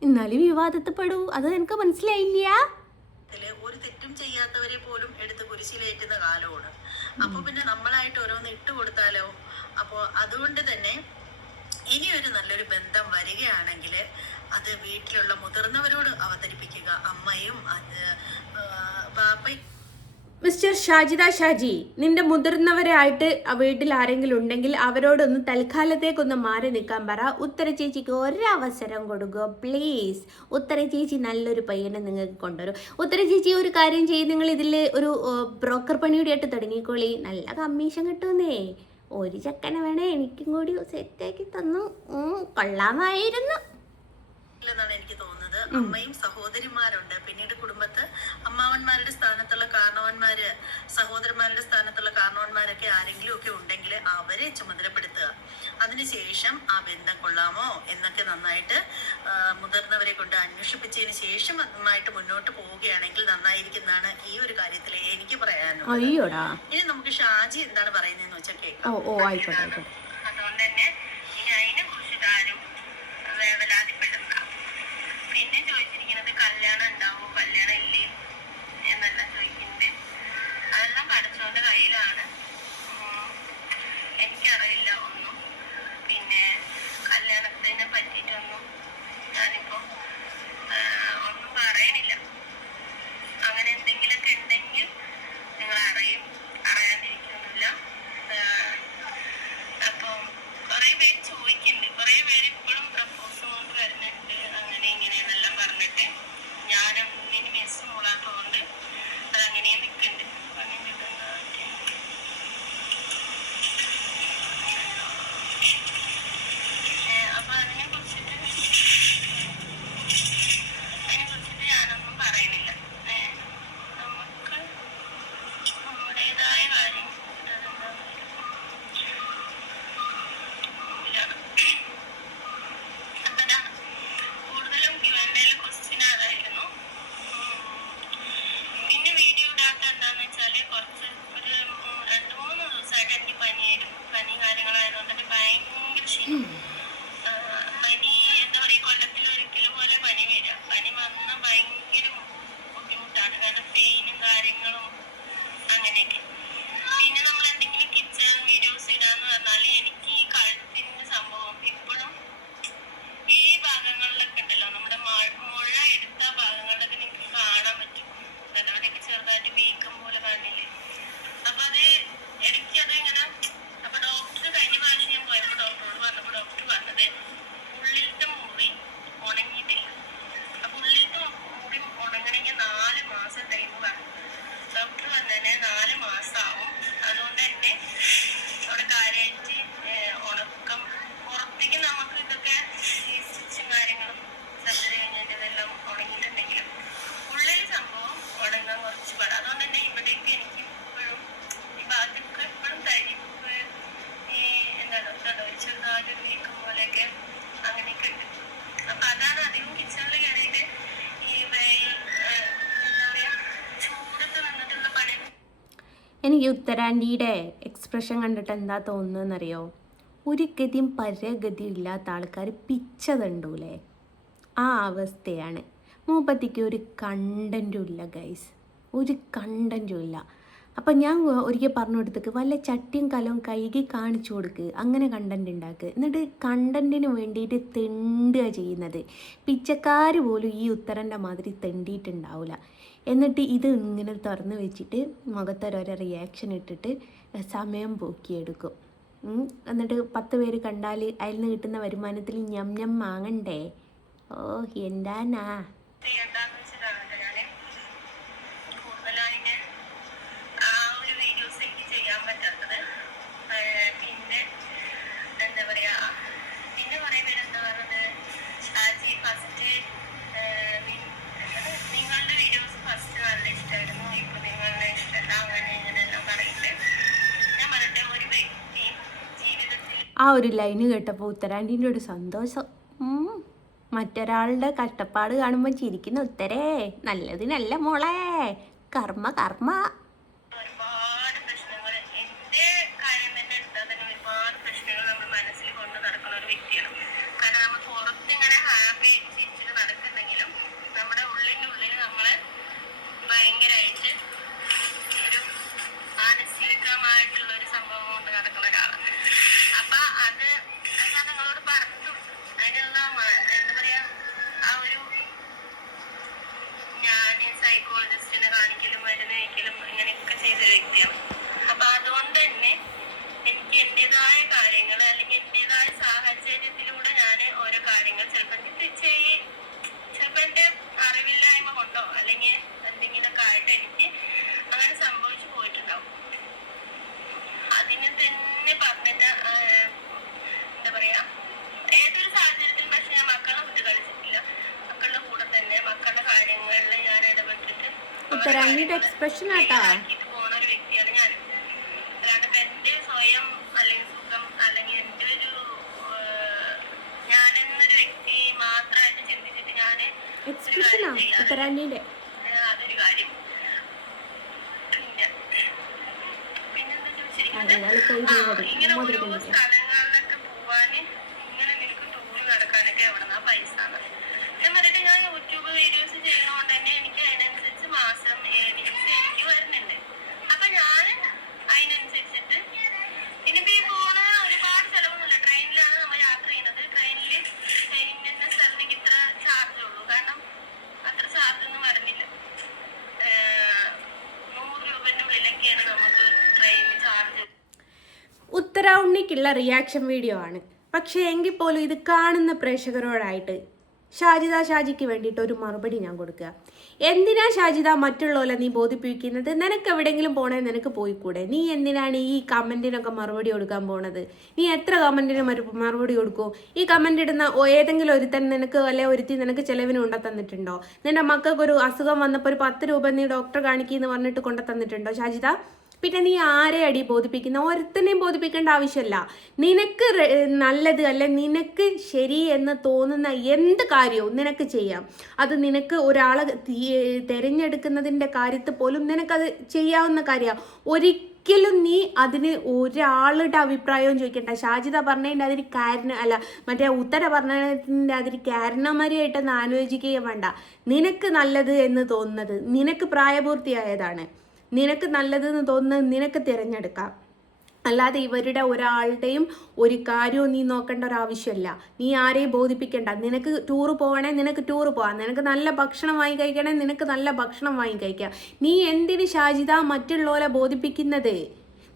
എന്നാലും വിവാദത്തിൽ പെടൂ. അത് എനിക്ക് മനസ്സിലായില്ല. ഒരു തെറ്റും ചെയ്യാത്തവരെ പോലും എടുത്ത് കുരിശിലേറ്റുന്ന കാലമാണ്. അപ്പൊ പിന്നെ നമ്മളായിട്ട് ഓരോന്ന് ഇട്ട് കൊടുത്താലോ? അപ്പോൾ അതുകൊണ്ട് തന്നെ ഇനിയൊരു നല്ലൊരു ബന്ധം വരികയാണെങ്കിൽ അത് വീട്ടിലുള്ള മുതിർന്നവരോട് അവതരിപ്പിക്കുക. അമ്മയും പാപ്പയും. മിസ്റ്റർ ഷാജി, നിന്റെ മുതിർന്നവരായിട്ട് വീട്ടിൽ ആരെങ്കിലും ഉണ്ടെങ്കിൽ അവരോടൊന്ന് തൽക്കാലത്തേക്കൊന്ന് മാറി നിൽക്കാൻ പറ. ഉത്തര ചേച്ചിക്ക് ഒരവസരം കൊടുക്കുക പ്ലീസ്. ഉത്തര ചേച്ചി നല്ലൊരു പയ്യനെ നിങ്ങൾക്ക് കൊണ്ടുവരും. ഉത്തര ചേച്ചി ഒരു കാര്യം ചെയ്യും, നിങ്ങൾ ഇതിൽ ഒരു ബ്രോക്കർ പണിയുടെ ആയിട്ട് തുടങ്ങിക്കോളി, നല്ല കമ്മീഷൻ കിട്ടുന്നേ. ഒരു ചെക്കനെ വേണേ എനിക്കും കൂടി സെറ്റാക്കി തന്നു, കൊള്ളാമായിരുന്നു എന്നാണ് എനിക്ക് തോന്നുന്നത്. അമ്മയും സഹോദരിമാരുണ്ട്. പിന്നീട് കുടുംബത്ത് അമ്മാവന്മാരുടെ സ്ഥാനത്തുള്ള കാരണവന്മാര്, സഹോദരന്മാരുടെ സ്ഥാനത്തുള്ള കാരണവന്മാരൊക്കെ ആരെങ്കിലും ഒക്കെ ഉണ്ടെങ്കിൽ അവരെ ചുമതലപ്പെടുത്തുക. അതിനുശേഷം ആ ബന്ധം കൊള്ളാമോ എന്നൊക്കെ നന്നായിട്ട് മുതിർന്നവരെ കൊണ്ട് അന്വേഷിപ്പിച്ചതിന് ശേഷം നന്നായിട്ട് മുന്നോട്ട് പോവുകയാണെങ്കിൽ നന്നായിരിക്കുന്നതാണ് ഈ ഒരു കാര്യത്തിൽ എനിക്ക് പറയാനുള്ളത്. ഇനി നമുക്ക് ഷാജി എന്താണ് പറയുന്നതെന്ന് വെച്ചാൽ കേൾക്കാം. അതുകൊണ്ട് തന്നെ ഇനി അതിനെ കുറിച്ചിട്ട് ആരും വേവലാതിപ്പെടുന്ന. പിന്നെ ചോദിച്ചിരിക്കുന്നത് കല്യാണം ഉണ്ടാവോ കല്യാണം ഇല്ലേ എന്നല്ല ചോദിക്കുന്നത്. അതെല്ലാം പഠിച്ചോന്റെ കയ്യിലാണ്. എനിക്കറിയില്ല ഒന്നും. പിന്നെ കല്യാണത്തിനെ പറ്റിയിട്ടൊന്നും ഞാനിപ്പോ ഒന്നും പറയണില്ല. അങ്ങനെ എന്തെങ്കിലുമൊക്കെ ഉണ്ടെങ്കിൽ നിങ്ങൾ അറിയും, അറിയാതിരിക്കുന്നില്ല. അപ്പം കുറെ പേര് ചോദിക്കുന്നുണ്ട്, കുറെ പേര് ഇപ്പോഴും പ്രപ്പോസ് കൊണ്ട് വരുന്നുണ്ട്, അങ്ങനെ ഇങ്ങനെയെന്നെല്ലാം പറഞ്ഞിട്ട്. ഞാൻ ഒന്നിന് മിസ് മൂളാത്തതുകൊണ്ട് അതങ്ങനെ നിൽക്കുന്നുണ്ട്. അപ്പൊ അതിനെ കുറിച്ചിട്ട് ഞാനൊന്നും പറയണില്ല. നമുക്ക് നമ്മുടേതായ കാര്യം കൂടുതലും ക്വസ്റ്റ്യൻ അതായിരുന്നു. പിന്നെ വീഡിയോ ഇടാത്ത എന്താന്ന് വെച്ചാല് കുറച്ച് ഒരു 2-3 ദിവസമായിട്ട് എനിക്ക് പനി കാര്യങ്ങളായതുകൊണ്ട് തന്നെ ഭയങ്കര ക്ഷീണം. പനി എന്താ പറയുക, കൊല്ലത്തിൽ ഒരിക്കലും പോലെ പനി വരിക. പനി വന്നാൽ ഭയങ്കര ബുദ്ധിമുട്ടാണ്, കാരണം പെയിനും കാര്യങ്ങളും അങ്ങനെയൊക്കെ. പിന്നെ നമ്മൾ എന്തെങ്കിലും കിച്ചൺ വീഡിയോസ് ഇടാന്ന് പറഞ്ഞാൽ എനിക്ക് ഈ കഴുത്തിന്റെ സംഭവം ഇപ്പോഴും ഈ ഭാഗങ്ങളിലൊക്കെ ഉണ്ടല്ലോ, നമ്മുടെ മുഴ എടുത്ത ഭാഗങ്ങളിലൊക്കെ നിങ്ങൾക്ക് കാണാൻ പറ്റും. അവിടെയൊക്കെ ചെറുതായിട്ട് വീക്കം പോലെ കാണില്ലേ. അപ്പൊ അത് എനിക്ക് ഉത്തരാണ്ടിയുടെ എക്സ്പ്രഷൻ കണ്ടിട്ട് എന്താ തോന്നുന്നതെന്നറിയോ? ഒരു ഗതിയും പരഗതിയും ഇല്ലാത്ത ആൾക്കാർ പിച്ചതുണ്ടൂലേ, ആ അവസ്ഥയാണ്. മൂപ്പത്തിക്ക് ഒരു കണ്ടൻറ്റും ഇല്ല ഗൈസ്, ഒരു കണ്ടൻറ്റും ഇല്ല. അപ്പം ഞാൻ ഒരിക്കൽ പറഞ്ഞു കൊടുത്തേക്ക് വല്ല ചട്ടിയും കലവും കൈകി കാണിച്ചു കൊടുക്ക്, അങ്ങനെ കണ്ടൻറ് ഉണ്ടാക്കുക. എന്നിട്ട് കണ്ടൻറ്റിന് വേണ്ടിയിട്ട് തെണ്ടുക ചെയ്യുന്നത്. പിച്ചക്കാർ പോലും ഈ ഉത്തരൻ്റെ മാതിരി തെണ്ടിയിട്ടുണ്ടാവില്ല. എന്നിട്ട് ഇത് ഇങ്ങനെ തുറന്ന് വെച്ചിട്ട് മുഖത്തൊരോരോ റിയാക്ഷൻ ഇട്ടിട്ട് സമയം പോക്കിയെടുക്കും. എന്നിട്ട് 10 പേര് കണ്ടാൽ അതിൽ നിന്ന് കിട്ടുന്ന വരുമാനത്തിൽ ഞം ഞം വാങ്ങണ്ടേ? ഓ എന്താനാ ആ ഒരു ലൈന് കേട്ടപ്പോൾ ഉത്തരാണ്ടിൻ്റെ ഒരു സന്തോഷം. മറ്റൊരാളുടെ കഷ്ടപ്പാട് കാണുമ്പോൾ ചിരിക്കുന്ന ഉത്തരേ, നല്ലതിനല്ല മോളെ, കർമ്മ കർമ്മ. ഒരുപാട് പ്രശ്നങ്ങൾ എന്റെ കാര്യം തന്നെ എടുത്താൽ തന്നെ ഒരുപാട് പ്രശ്നങ്ങൾ നമ്മൾ മനസ്സിൽ കൊണ്ട് നടക്കുന്ന ഒരു വ്യക്തിയാണ്. കാരണം നമ്മൾ പുറത്തിങ്ങനെ ഹാപ്പി ചിരിച്ചിട്ട് നടക്കുന്നെങ്കിലും നമ്മുടെ ഉള്ളിനുള്ളിൽ നമ്മള് ഭയങ്കരമായിട്ട് ഒരു മാനസികമായിട്ടുള്ള ഒരു സംഭവം കൊണ്ട് നടക്കുന്ന ഒരാളാണ്. അപ്പൊ അത് ഞാൻ നിങ്ങളോട് പറഞ്ഞു, അതിനുള്ള എന്താ പറയാ, ആ ഒരു ഞാൻ സൈക്കോളജിസ്റ്റിനെ കാണിക്കലും മരുന്ന് കഴിക്കലും ഇങ്ങനെയൊക്കെ ചെയ്ത വ്യക്തിയാണ്. അപ്പൊ അതുകൊണ്ട് തന്നെ എനിക്ക് എന്റേതായ കാര്യങ്ങൾ അല്ലെങ്കിൽ എന്റേതായ സാഹചര്യത്തിലൂടെ ഞാൻ ഓരോ കാര്യങ്ങൾ ചിലപ്പോൾ എന്റെ അറിവില്ലായ്മ കൊണ്ടോ അല്ലെങ്കിൽ എന്തെങ്കിലുമൊക്കെ ആയിട്ട് എനിക്ക് അങ്ങനെ സംഭവിച്ചു പോയിട്ടുണ്ടാവും. അതിന് തന്നെ പറഞ്ഞിട്ട് എന്താ പറയാ, ഏതൊരു സാഹചര്യത്തിലും പക്ഷെ ഞാൻ മക്കളെ വിട്ട് കളിച്ചിട്ടില്ല. മക്കളുടെ കൂടെ തന്നെ മക്കളുടെ കാര്യങ്ങളിൽ ഞാൻ ഇടപെട്ടിട്ട് എക്സ്പ്രഷൻ ആട്ടാ പോണ ഒരു വ്യക്തിയാണ് ഞാൻ. അല്ലാണ്ട് എന്റെ സ്വയം അല്ലെങ്കിൽ സുഖം അല്ലെങ്കിൽ എന്റെ ഒരു ഞാനെന്നൊരു വ്യക്തി മാത്രമായിട്ട് ചിന്തിച്ചിട്ട് ഞാൻ അതൊരു കാര്യം. പിന്നെന്താ ചോദിച്ചിരിക്കുന്നത്, ഇങ്ങനെ ഓരോ സ്ഥലങ്ങളിലൊക്കെ പോവാന് ഇങ്ങനെ നിനക്ക് ടൂർ നടക്കാനൊക്കെ എവിടെന്നാ പൈസ എന്നിട്ട് ഞാൻ യൂട്യൂബ് വീഡിയോസ് ചെയ്യുന്നതുകൊണ്ട് തന്നെ എനിക്ക് അതിനനുസരിച്ച് മാസം ഏണിങ്സ് എനിക്ക് വരുന്നുണ്ട്. അപ്പൊ ഞാൻ അതിനനുസരിച്ചിട്ട് ഇനിയിപ്പോ ഈ പോണ ഒരുപാട് ചെലവൊന്നുമില്ല. ട്രെയിനിലാണ് നമ്മൾ യാത്ര ചെയ്യുന്നത്. ട്രെയിനിന്റെ സ്ഥലത്തേക്ക് ഇത്ര ചാർജ് ഉള്ളൂ. കാരണം അത്ര ചാർജ് ഒന്നും വരുന്നില്ല. 100 രൂപന്റെ വിലക്കാണ് നമുക്ക് ട്രെയിനിന് ചാർജ്. ഉത്തരാവുണ്ണിക്കുള്ള റിയാക്ഷൻ വീഡിയോ ആണ്. പക്ഷേ എങ്കിൽ പോലും ഇത് കാണുന്ന പ്രേക്ഷകരോടായിട്ട് ഷാജിക്ക് വേണ്ടിയിട്ട് ഒരു മറുപടി ഞാൻ കൊടുക്കുക. എന്തിനാ ഷാജിദ മറ്റുള്ളവരെ നീ ബോധിപ്പിക്കുന്നത്? നിനക്ക് എവിടെയെങ്കിലും പോണേ നിനക്ക് പോയിക്കൂടെ? നീ എന്തിനാണ് ഈ കമൻറ്റിനൊക്കെ മറുപടി കൊടുക്കാൻ പോണത്? നീ എത്ര കമൻറ്റിന് മറുപടി കൊടുക്കുമോ? ഈ കമൻറ്റ് ഇടുന്ന ഏതെങ്കിലും ഒരുത്തൻ നിനക്ക് അല്ലെ ഒരുത്തി നിനക്ക് ചിലവിന് കൊണ്ടു തന്നിട്ടുണ്ടോ? നിന്റെ മക്കൾക്ക് ഒരു അസുഖം വന്നപ്പോൾ ഒരു 10 രൂപ നീ ഡോക്ടറെ കാണിക്കുമെന്ന് പറഞ്ഞിട്ട് കൊണ്ടു തന്നിട്ടുണ്ടോ ഷാജിദ? പിന്നെ നീ ആരെ അടി ബോധിപ്പിക്കുന്ന? ഒരുത്തനെയും ബോധിപ്പിക്കേണ്ട ആവശ്യമില്ല. നിനക്ക് നല്ലത് അല്ലെ നിനക്ക് ശരി എന്ന് തോന്നുന്ന എന്ത് കാര്യവും നിനക്ക് ചെയ്യാം. അത് നിനക്ക് ഒരാളെ തിരഞ്ഞെടുക്കുന്നതിൻ്റെ കാര്യത്തിൽ പോലും നിനക്കത് ചെയ്യാവുന്ന കാര്യമാണ്. ഒരിക്കലും നീ അതിന് ഒരാളുടെ അഭിപ്രായവും ചോദിക്കണ്ട. ഷാജിദ പറഞ്ഞതിൻ്റെ അതിന് കാരണം അല്ല, മറ്റേ ഉത്തര പറഞ്ഞതിൻ്റെ അതിന് കാരണമാരിയായിട്ടൊന്നും ആലോചിക്കുകയും വേണ്ട. നിനക്ക് നല്ലത് എന്ന് തോന്നുന്നത്, നിനക്ക് പ്രായപൂർത്തിയായതാണ്, നിനക്ക് നല്ലതെന്ന് തോന്നുന്നത് നിനക്ക് തിരഞ്ഞെടുക്കാം. അല്ലാതെ ഇവരുടെ ഒരാളുടെയും ഒരു കാര്യവും നീ നോക്കേണ്ട ഒരാവശ്യമില്ല. നീ ആരെയും ബോധിപ്പിക്കേണ്ട. നിനക്ക് ടൂറ് പോകണേ നിനക്ക് ടൂറ് പോകാം. നിനക്ക് നല്ല ഭക്ഷണം വാങ്ങി കഴിക്കണേ നിനക്ക് നല്ല ഭക്ഷണം വാങ്ങി കഴിക്കാം. നീ എന്തിന് ഷാജിദ മറ്റുള്ളവരെ ബോധിപ്പിക്കുന്നത്?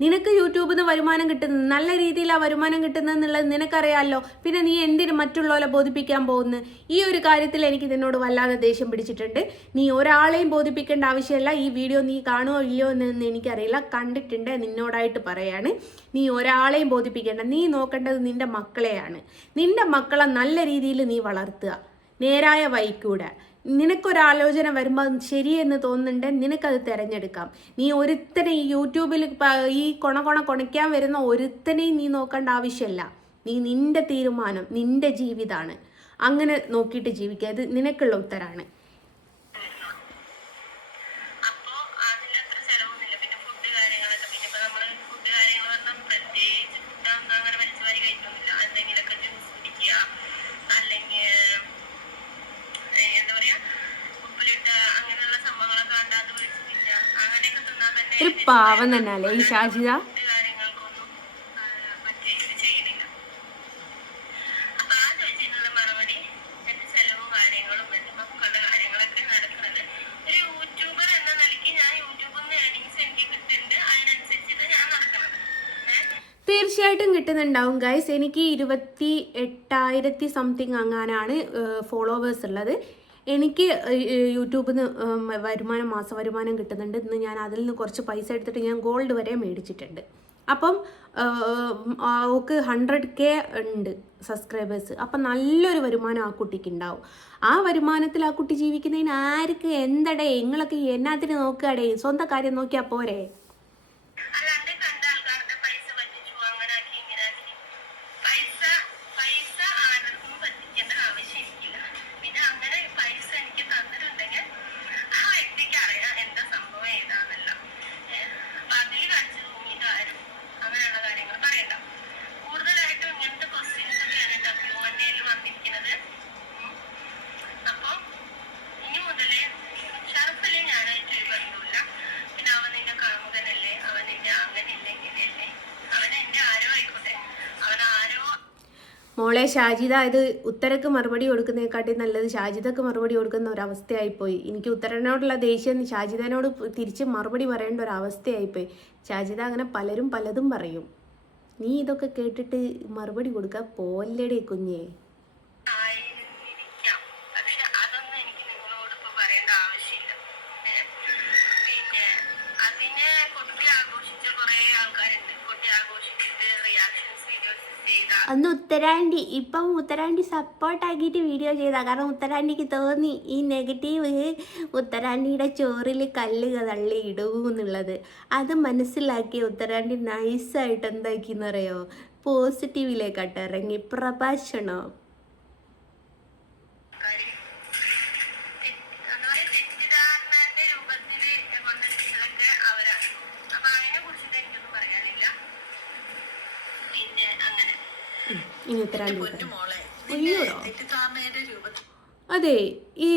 നിനക്ക് യൂട്യൂബിൽ നിന്ന് വരുമാനം കിട്ടുന്നത്, നല്ല രീതിയിലാണ് വരുമാനം കിട്ടുന്നതെന്നുള്ളത് നിനക്കറിയാമല്ലോ. പിന്നെ നീ എന്തിന് മറ്റുള്ളവരെ ബോധിപ്പിക്കാൻ പോകുന്നു? ഈ ഒരു കാര്യത്തിൽ എനിക്ക് നിന്നോട് വല്ലാതെ ദേഷ്യം പിടിച്ചിട്ടുണ്ട്. നീ ഒരാളെയും ബോധിപ്പിക്കേണ്ട ആവശ്യമില്ല. ഈ വീഡിയോ നീ കാണുമോ ഇല്ലയോ എന്ന് എനിക്കറിയില്ല. കണ്ടിട്ടുണ്ട്, നിന്നോടായിട്ട് പറയാണ്. നീ ഒരാളെയും ബോധിപ്പിക്കേണ്ട. നീ നോക്കേണ്ടത് നിൻ്റെ മക്കളെയാണ്. നിൻ്റെ മക്കളെ നല്ല രീതിയിൽ നീ വളർത്തുക, നേരായ വഴിക്കൂടെ. നിനക്കൊരാലോചന വരുമ്പോൾ ശരിയെന്ന് തോന്നുന്നുണ്ടെങ്കിൽ നിനക്കത് തിരഞ്ഞെടുക്കാം. നീ ഒരുത്തനെ ഈ യൂട്യൂബിൽ ഈ കൊണയ്ക്കാൻ വരുന്ന ഒരുത്തനെയും നീ നോക്കേണ്ട ആവശ്യമില്ല. നീ നിൻ്റെ തീരുമാനം, നിൻ്റെ ജീവിതമാണ്. അങ്ങനെ നോക്കിയിട്ട് ജീവിക്കുക. അത് നിനക്കുള്ള ഉത്തരാണ്. അപ്പോ അതിലത്ര ചെലവൊന്നുമില്ല. പിന്നെ ഫുഡ് കാര്യങ്ങളൊക്കെ പാവം തന്നെ അല്ലേ ഈ ഷാജിദ? കാര്യങ്ങൾക്കൊന്നും മറ്റേ ഇത് ചെയ്യുന്നില്ല. അപ്പൊ ആ ചോദിച്ചതിനുള്ള മറുപടി എന്റെ ചെലവും കാര്യങ്ങളും എന്റെ മക്കളുടെ കാര്യങ്ങളൊക്കെ നടക്കുന്നത് ഒരു യൂട്യൂബർ എന്ന നിലയ്ക്ക് ഞാൻ യൂട്യൂബിൽ നിന്ന് ഏർണിങ്സ് എനിക്ക് കിട്ടുന്നുണ്ട്. അതിനനുസരിച്ചിട്ട് ഞാൻ നടക്കുന്നത്. തീർച്ചയായിട്ടും കിട്ടുന്നുണ്ടാവും ഗൈസ്. എനിക്ക് 28,000 സംതിങ് അങ്ങാനാണ് ഫോളോവേഴ്സ് ഉള്ളത്. എനിക്ക് യൂട്യൂബിൽ നിന്ന് മാസ വരുമാനം കിട്ടുന്നുണ്ട്. ഇന്ന് ഞാൻ അതിൽ നിന്ന് കുറച്ച് പൈസ എടുത്തിട്ട് ഞാൻ ഗോൾഡ് വരെ മേടിച്ചിട്ടുണ്ട്. അപ്പം ഓക്ക് 100K ഉണ്ട് സബ്സ്ക്രൈബേഴ്സ്. അപ്പം നല്ലൊരു വരുമാനം ആ കുട്ടിക്ക് ഉണ്ടാവും. ആ വരുമാനത്തിൽ ആ കുട്ടി ജീവിക്കുന്നതിന് ആർക്ക് എന്തടേ? നിങ്ങളൊക്കെ എന്നാത്തിന് നോക്കുകടേ? സ്വന്തം കാര്യം നോക്കിയാൽ പോരെ? അല്ലാണ്ട് കണ്ട ആൾക്കാരുടെ പൈസ പറ്റിച്ചു, അങ്ങനെ ആക്കി ഇങ്ങനെ ആക്കി. പൈസ ആർക്കും പറ്റിക്കേണ്ട ആവശ്യം എനിക്കില്ല. പിന്നെ അങ്ങനെ പൈസ എനിക്ക് തന്നിട്ടുണ്ടെങ്കിൽ ആ വ്യക്തിക്ക് അറിയാം എന്താ സംഭവം ഏതാന്നല്ല. അപ്പൊ അതിൽ കളിച്ചു തൂങ്ങിയിട്ട് ആരും അങ്ങനെയുള്ള കാര്യങ്ങൾ പറയണ്ട. കൂടുതലായിട്ടും ഇങ്ങനത്തെ ക്വസ്റ്റ്യൻസ് ഒക്കെയാണ് Q&A വന്നിരിക്കുന്നത്. അപ്പൊ ഇനി മുതലേ ഷറഫല്ലേ ഞാനായിട്ട് ഒരു ബന്ധമില്ല. പിന്നെ അവൻ നിന്റെ കാമുകനല്ലേ, അവൻ നിന്റെ അങ്ങനെയല്ലേ ഇങ്ങനെയല്ലേ, അവൻ എന്റെ ആരോ ആയിക്കോട്ടെ, അവൻ ആരോ. മോളെ ഷാജിദ, ഇത് ഉത്തരക്ക് മറുപടി കൊടുക്കുന്നതിനെക്കാട്ടി നല്ലത് ഷാജിദക്ക് മറുപടി കൊടുക്കുന്ന ഒരവസ്ഥയായിപ്പോയി. എനിക്ക് ഉത്തരനോടുള്ള ദേഷ്യം ഷാജിദനോട് തിരിച്ച് മറുപടി പറയേണ്ട ഒരവസ്ഥയായിപ്പോയി. ഷാജിദ അങ്ങനെ പലരും പലതും പറയും. നീ ഇതൊക്കെ കേട്ടിട്ട് മറുപടി കൊടുക്കാൻ പോലെടേ കുഞ്ഞേ. ആയിരിക്കാം. പക്ഷെ അതൊന്നും എനിക്ക് നിങ്ങളോട് ഇപ്പൊ പറയേണ്ട ആവശ്യമില്ല. പിന്നെ അതിനെ കൊട്ടി ആഘോഷിച്ച കുറെ ആൾക്കാരുണ്ട്. കൊട്ടി ആഘോഷിച്ചിട്ട് റിയാക്ഷൻസ് വീഡിയോസ് ചെയ്ത അന്ന് ഉത്തരാണ്ടി, ഇപ്പം ഉത്തരാണ്ടി സപ്പോർട്ടാക്കിയിട്ട് വീഡിയോ ചെയ്താ. കാരണം ഉത്തരാണ്ടിക്ക് തോന്നി ഈ നെഗറ്റീവ് ഉത്തരാണ്ടിയുടെ ചോറിൽ കല്ല് തള്ളി ഇടുമെന്നുള്ളത്. അത് മനസ്സിലാക്കിയ ഉത്തരാണ്ടി നൈസായിട്ട് എന്താക്കിയെന്ന് അറിയോ? പോസിറ്റീവിലേക്കാട്ട് ഇറങ്ങി പ്രഭാഷണം. തെറ്റിദ്ധാരണന്റെ രൂപത്തില് കൊണ്ടെത്തിച്ചതൊക്കെ അവരാണ്. അപ്പൊ അതിനെ കുറിച്ചിട്ട് എനിക്കൊന്നും പറയാനില്ല. പിന്നെ അങ്ങനെ ഇനി ഉത്തരാണ്ടി മോളെ അയ്യോടോ. തെറ്റിദ്ധാരണയുടെ രൂപത്തിൽ അതെ, ഈ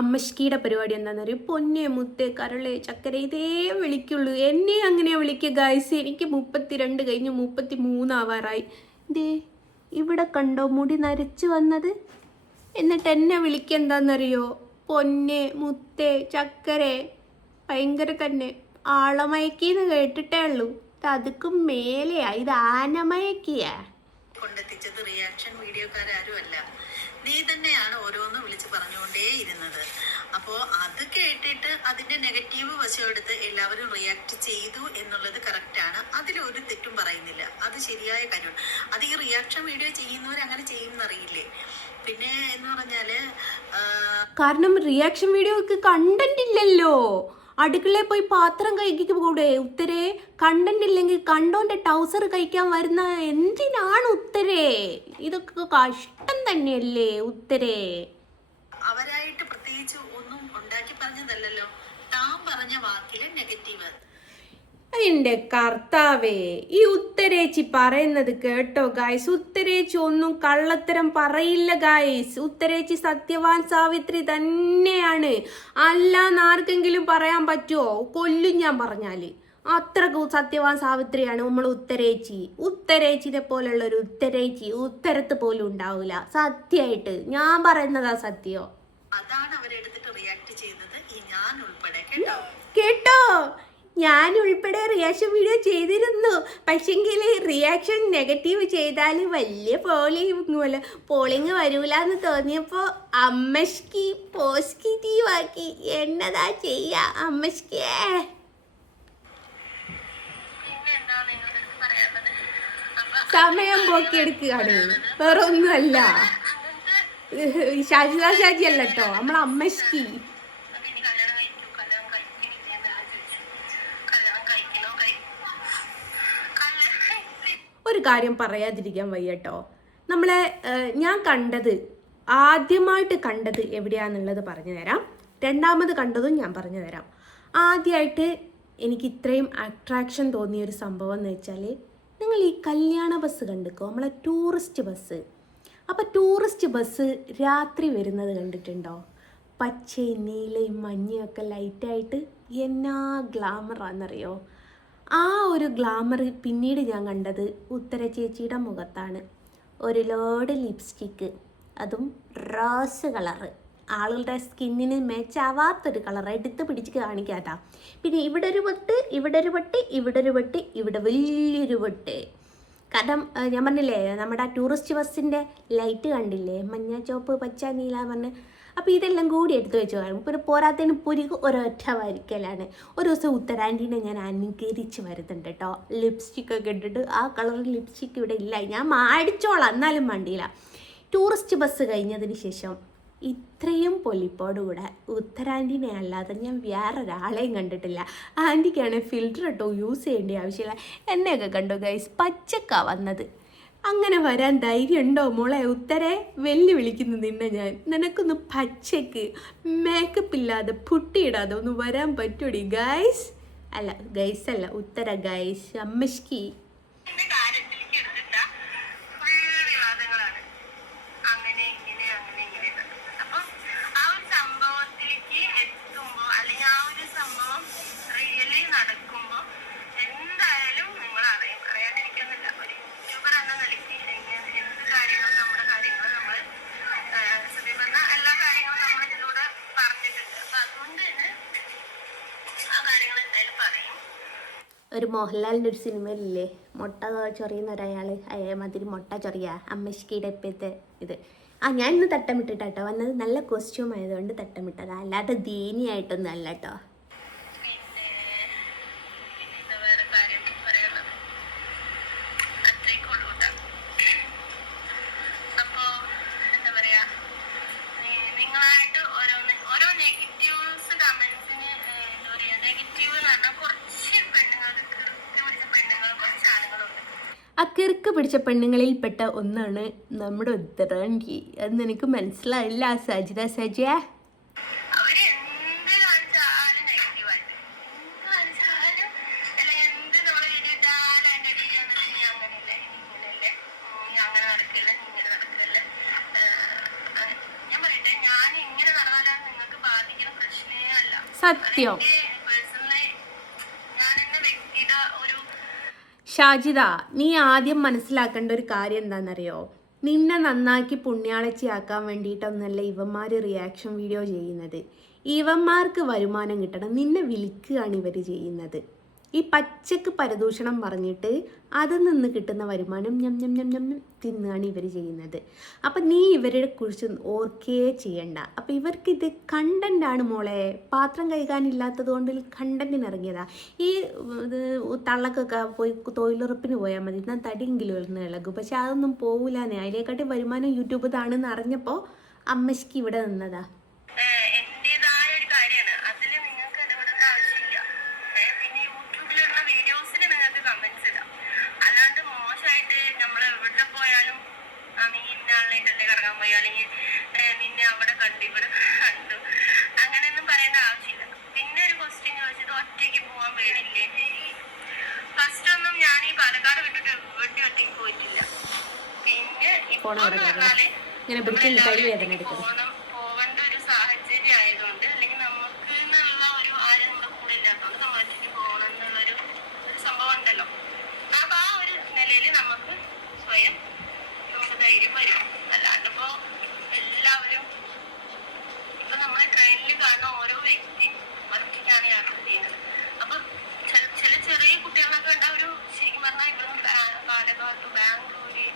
അമ്മശ്കിയുടെ പരിപാടി എന്താണെന്ന് അറിയും? പൊന്നെ, മുത്തേ, കരളെ, ചക്കര ഇതേ വിളിക്കുള്ളൂ. എന്നെ അങ്ങനെ വിളിക്കുക ഗൈസ്. എനിക്ക് 32 കഴിഞ്ഞ് 33 ആവാറായി. ഇതേ ഇവിടെ കണ്ടോ മുടി നരച്ച് വന്നത്? എന്നിട്ട് എന്നെ വിളിക്കുക എന്താണെന്നറിയോ? പൊന്നെ, മുത്തേ, ചക്കരെ. ഭയങ്കര തന്നെ ആളമയക്കിന്ന് കേട്ടിട്ടേ ഉള്ളൂ. ഇത് അതുക്കും മേലെയാ. ഇത് ആനമയക്കിയാ. കൊണ്ടെത്തിച്ചത് റിയാക്ഷൻ വീഡിയോക്കാരും അല്ല, നീ തന്നെയാണ് ഓരോന്ന് വിളിച്ച് പറഞ്ഞുകൊണ്ടേ ഇരുന്നത്. അപ്പോൾ അത് കേട്ടിട്ട് അതിന്റെ നെഗറ്റീവ് വശം എടുത്ത് എല്ലാവരും റിയാക്ട് ചെയ്തു എന്നുള്ളത് കറക്റ്റാണ്. അതിലൊരു തെറ്റും പറയുന്നില്ല. അത് ശരിയായ കാര്യമാണ്. അത് ഈ റിയാക്ഷൻ വീഡിയോ ചെയ്യുന്നവർ അങ്ങനെ ചെയ്യുമെന്നറിയില്ലേ? പിന്നെ എന്ന് പറഞ്ഞാല് കാരണം റിയാക്ഷൻ വീഡിയോക്ക് കണ്ടന്റ് ഇല്ലല്ലോ. അടുക്കളയിൽ പോയി പാത്രം കഴിക്കൂടെ ഉത്തരേ? കണ്ടന്റ് ഇല്ലെങ്കിൽ കണ്ടോന്റെ ടൗസർ കഴിക്കാൻ വരുന്ന എന്തിനാണ് ഉത്തരേ? ഇതൊക്കെ കഷ്ടം തന്നെയല്ലേ ഉത്തരേ? അവരായിട്ട് പ്രത്യേകിച്ച് ഒന്നും ഉണ്ടാക്കി പറഞ്ഞതല്ലല്ലോ. താൻ പറഞ്ഞ വാക്കില് നെഗറ്റീവ്. എൻ്റെ കർത്താവേ, ഈ ഉത്തരേച്ചി പറയുന്നത് കേട്ടോ ഗായ്സ്? ഉത്തരേച്ചി ഒന്നും കള്ളത്തരം പറയില്ല ഗായ്സ്. ഉത്തരേച്ചി സത്യവാൻ സാവിത്രി തന്നെയാണ്. അല്ലാന്ന് ആർക്കെങ്കിലും പറയാൻ പറ്റുമോ? കൊല്ലും ഞാൻ പറഞ്ഞാല്. അത്രക്ക് സത്യവാൻ സാവിത്രിയാണ് നമ്മൾ ഉത്തരേച്ചി. ഉത്തരേച്ചിനെ പോലുള്ള ഒരു ഉത്തരേച്ചി ഉത്തരത്ത് പോലും ഉണ്ടാവില്ല. സത്യമായിട്ട് ഞാൻ പറയുന്നതാ സത്യം. അതാണ് അവരെടുത്തിട്ട് റിയാക്ട് ചെയ്തത്, ഈ ഞാൻ ഉൾപ്പെടെ. കേട്ടോ കേട്ടോ, ഞാൻ ഉൾപ്പെടെ റിയാക്ഷൻ വീഡിയോ ചെയ്തിരുന്നു. പക്ഷെങ്കിൽ റിയാക്ഷൻ നെഗറ്റീവ് ചെയ്താൽ വലിയ പോളിങ് വരൂല എന്ന് തോന്നിയപ്പോൾ അമ്മശ്ക്ക് പോസിറ്റീവ് ആക്കി. എന്നതാ ചെയ്യാ അമ്മശ്ക്കേ? സമയം പോക്കിയെടുക്കുകയാണ്, വേറെ ഒന്നുമല്ല. ഷാജിദ ഷാജി അല്ല കേട്ടോ, നമ്മളെ അമ്മശ്ക്ക്. ഒരു കാര്യം പറയാതിരിക്കാൻ വയ്യട്ടോ. നമ്മളെ ആദ്യമായിട്ട് കണ്ടത് എവിടെയാണെന്നുള്ളത് പറഞ്ഞു തരാം. രണ്ടാമത് കണ്ടതും ഞാൻ പറഞ്ഞു തരാം. ആദ്യമായിട്ട് എനിക്ക് ഇത്രയും അട്രാക്ഷൻ തോന്നിയൊരു സംഭവം എന്ന് വെച്ചാൽ, നിങ്ങൾ ഈ കല്യാണ ബസ് കണ്ടിക്കോ? നമ്മളെ ടൂറിസ്റ്റ് ബസ്. അപ്പോൾ ടൂറിസ്റ്റ് ബസ് രാത്രി വരുന്നത് കണ്ടിട്ടുണ്ടോ? പച്ചയും നീലയും മഞ്ഞയും ഒക്കെ ലൈറ്റായിട്ട് എന്നാ ഗ്ലാമറാണെന്നറിയോ. ആ ഒരു ഗ്ലാമർ പിന്നീട് ഞാൻ കണ്ടത് ഉത്തര ചേച്ചിയുടെ മുഖത്താണ്. ഒരു ലോഡ് ലിപ്സ്റ്റിക്ക്, അതും റോസ് കളറ്, ആളുകളുടെ സ്കിന്നിന് മാച്ചാവാത്തൊരു കളർ എടുത്ത് പിടിച്ച് കാണിക്കാട്ടാ. പിന്നെ ഇവിടെ ഒരു പൊട്ട്, ഇവിടെ ഒരു പൊട്ട്, ഇവിടെ ഒരു പൊട്ട്, ഇവിടെ വലിയൊരു പൊട്ട്. കാരണം ഞാൻ പറഞ്ഞില്ലേ, നമ്മുടെ ടൂറിസ്റ്റ് ബസ്സിൻ്റെ ലൈറ്റ് കണ്ടില്ലേ, മഞ്ഞ ചുവപ്പ് പച്ച നീല പറഞ്ഞ്. അപ്പോൾ ഇതെല്ലാം കൂടി എടുത്ത് വെച്ച് കാണും. പിന്നെ പോരാത്തതിന് പുരിക് ഒരൊറ്റ വരിക്കലാണ്. ഒരു ദിവസം ഉത്തരാൻ്റീനെ ഞാൻ അനുകരിച്ച് വരുന്നുണ്ട് കേട്ടോ, ലിപ്സ്റ്റിക്കൊക്കെ ഇട്ടിട്ട്. ആ കളർ ലിപ്സ്റ്റിക്ക് ഇവിടെ ഇല്ല, ഞാൻ മാടിച്ചോളാം, എന്നാലും മണ്ടിയില്ല. ടൂറിസ്റ്റ് ബസ് കഴിഞ്ഞതിന് ശേഷം ഇത്രയും പൊലിപ്പോടുകൂടെ ഉത്തരാൻ്റീനെ അല്ലാതെ ഞാൻ വേറൊരാളെയും കണ്ടിട്ടില്ല. ആൻറ്റിക്കാണ് ഫിൽറ്റർ ഇട്ടോ യൂസ് ചെയ്യേണ്ട ആവശ്യമില്ല. എന്നെയൊക്കെ കണ്ടു ഗൈസ്, പച്ചക്കാ വന്നത്. അങ്ങനെ വരാൻ ധൈര്യം ഉണ്ടോ മോളെ ഉത്തരെ? വെല്ലുവിളിക്കുന്നു നിന്നെ ഞാൻ. നിനക്കൊന്ന് പച്ചക്ക് മേക്കപ്പ് ഇല്ലാതെ പുട്ടിയിടാതെ ഒന്ന് വരാൻ പറ്റൂടി ഗൈസ്? അല്ല ഗൈസ് അല്ല, ഉത്തര ഗൈസ്. അമ്മശ്ക്കി ഒരു മോഹൻലാലിൻ്റെ ഒരു സിനിമയിലില്ലേ, മുട്ട ചൊറിയുന്ന ഒരാൾ, അതേമാതിരി മുട്ട ചൊറിയ അമ്മശ്ക്കിയുടെ ഇപ്പോഴത്തെ ഇത്. ഞാൻ ഇന്ന് തട്ടമിട്ടിട്ടോ വന്നത്. നല്ല കോസ്റ്റ്യൂം ആയതുകൊണ്ട് തട്ടമിട്ടതാ, അല്ലാതെ ദീനിയായിട്ടൊന്നും അല്ല കേട്ടോ. ആ കിറുക്ക് പിടിച്ച പെണ്ണുങ്ങളിൽപ്പെട്ട ഒന്നാണ് നമ്മുടെ ഉത്തരാണ്ടി. അത് നിനക്ക് മനസ്സിലായില്ല സജിത സജ? സത്യം. ഷാജിദ, നീ ആദ്യം മനസ്സിലാക്കേണ്ട ഒരു കാര്യം എന്താണെന്നറിയോ? നിന്നെ നന്നാക്കി പുണ്യാളച്ചിയാക്കാൻ വേണ്ടിയിട്ടൊന്നല്ല ഇവന്മാർ റിയാക്ഷൻ വീഡിയോ ചെയ്യുന്നത്. ഇവന്മാർക്ക് വരുമാനം കിട്ടണം, നിന്നെ വിളിക്കുകയാണ് ഇവർ ചെയ്യുന്നത്. ഈ പച്ചക്ക് പരദൂഷണം പറഞ്ഞിട്ട് അതിൽ നിന്ന് കിട്ടുന്ന വരുമാനം ഞം ഞം ഞം ഞം തിന്നാണ് ഇവർ ചെയ്യുന്നത്. അപ്പം നീ ഇവരെ കുറിച്ച് ഓർക്കേ ചെയ്യണ്ട. അപ്പം ഇവർക്കിത് കണ്ടൻ്റാണ് മോളെ. പാത്രം കഴുകാനില്ലാത്തത് കൊണ്ട് കണ്ടൻറ്റിന് ഇറങ്ങിയതാ. ഈ തള്ളക്കൊക്കെ പോയി തൊഴിലുറപ്പിന് പോയാൽ മതി, എന്നാൽ തടിയെങ്കിലും ഒന്ന് ഇളകും. പക്ഷെ അതൊന്നും പോകില്ലാന്നേ. അതിലേക്കാട്ടി വരുമാനം യൂട്യൂബ് താണെന്ന് അറിഞ്ഞപ്പോൾ അമ്മശ്ക്ക് ഇവിടെ നിന്നതാ. ഇങ്ങനെ പിടിച്ചിട്ട് കൈ വേദന എടുക്കുന്നത്. പോവേണ്ട ഒരു സാഹചര്യം ആയതുകൊണ്ട്, അല്ലെങ്കിൽ നമുക്ക് എന്നുള്ള ഒരു ആരും നമ്മുടെ കൂടെ ഇല്ലാത്തതുകൊണ്ട് നമ്മൾ ഒറ്റയ്ക്ക് പോകണം എന്നുള്ളൊരു സംഭവം ഉണ്ടല്ലോ. അപ്പൊ ആ ഒരു നിലയിൽ നമുക്ക് സ്വയം നമുക്ക് ധൈര്യം വരും. അല്ലാണ്ട് ഇപ്പോ എല്ലാവരും ഇപ്പൊ നമ്മളെ ട്രെയിനിൽ കാണുന്ന ഓരോ വ്യക്തിയും ഒറ്റയ്ക്കാണ് യാത്ര ചെയ്യുന്നത്. അപ്പൊ ചില ചെറിയ കുട്ടികളൊക്കെ ഉണ്ടാവും, ഒരു ശരിക്കും പറഞ്ഞാൽ ഇവിടെ പാലക്കാട് ബാംഗ്ലൂര്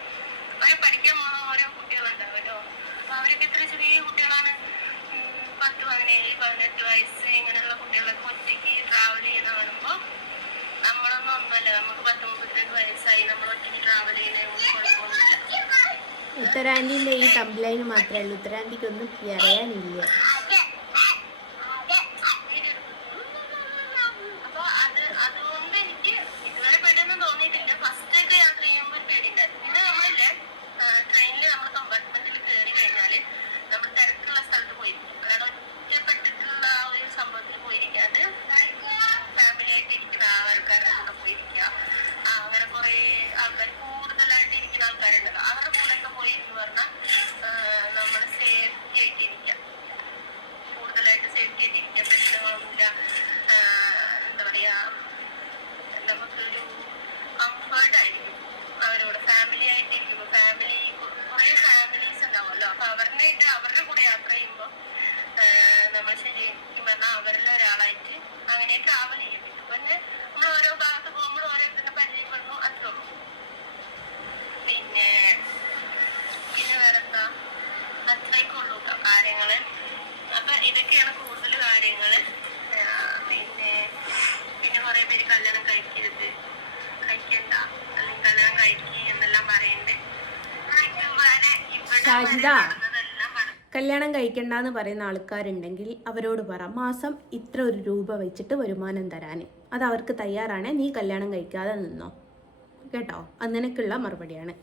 അവരെ പഠിക്കാൻ പോകുന്ന ഓരോ കുട്ടികളുണ്ടാവുമല്ലോ. അപ്പൊ അവരൊക്കെ എത്ര ചെറിയ കുട്ടികളാണ്, 10, 17, 18 വയസ്സ് ഇങ്ങനെയുള്ള കുട്ടികളൊക്കെ ഒറ്റയ്ക്ക് ട്രാവൽ ചെയ്യുന്ന കാണുമ്പോൾ നമ്മളൊന്നും ഒന്നുമല്ല. നമുക്ക് 10, 32 വയസ്സായി, നമ്മൾ ഒറ്റയ്ക്ക് ട്രാവൽ ചെയ്യുന്നതിന് കുഴപ്പമൊന്നുമില്ല. ഉത്തരാൻ്റിൻ്റെ ഈ തമ്പ്ലൈന് മാത്രമേ ഉള്ളൂ, ഉത്തരാൻ്റിക്കൊന്നും അറിയാനില്ല. പറഞ്ഞാൽ അവരിൽ ഒരാളായിട്ട് അങ്ങനെ ട്രാവൽ ചെയ്യും. പിന്നെ നമ്മൾ ഓരോ ഭാഗത്ത് പോകുമ്പോൾ ഓരോരുത്തരെ പരിചയപ്പെടുന്നു, അത്രേ ഉള്ളൂ. പിന്നെ പിന്നെ വേറെന്താ, അത്രയൊക്കെ ഉള്ളൂ കേട്ടോ കാര്യങ്ങള്. അപ്പൊ ഇതൊക്കെയാണ് കൂടുതൽ കാര്യങ്ങള്. പിന്നെ പിന്നെ കുറെ പേര് കല്യാണം കഴിക്കരുത്, കഴിക്കണ്ട, അല്ലെങ്കിൽ കല്യാണം കഴിക്കുക എന്നെല്ലാം പറയുന്നുണ്ട്. ഷാജിദ, കല്യാണം കഴിക്കണ്ടെന്ന് പറയുന്ന ആൾക്കാരുണ്ടെങ്കിൽ അവരോട് പറ മാസം ഇത്ര ഒരു രൂപ വെച്ചിട്ട് വരുമാനം തരാൻ. അത് അവർക്ക് തയ്യാറാണ്, നീ കല്യാണം കഴിക്കാതെ നിന്നോ കേട്ടോ. അത് നിനക്കുള്ള മറുപടിയാണ്.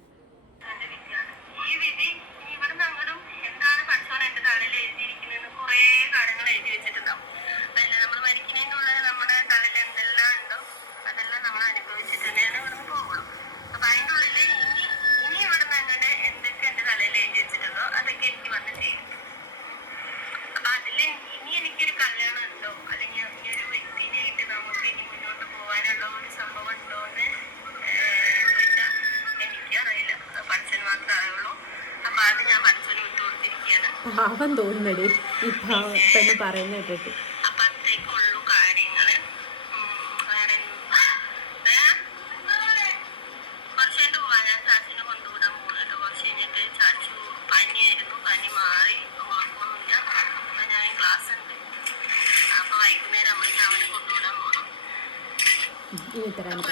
പാവം തോന്നുന്നടി ഈ പാവപ്പെന്ന് പറയുന്ന കേട്ടിട്ട്.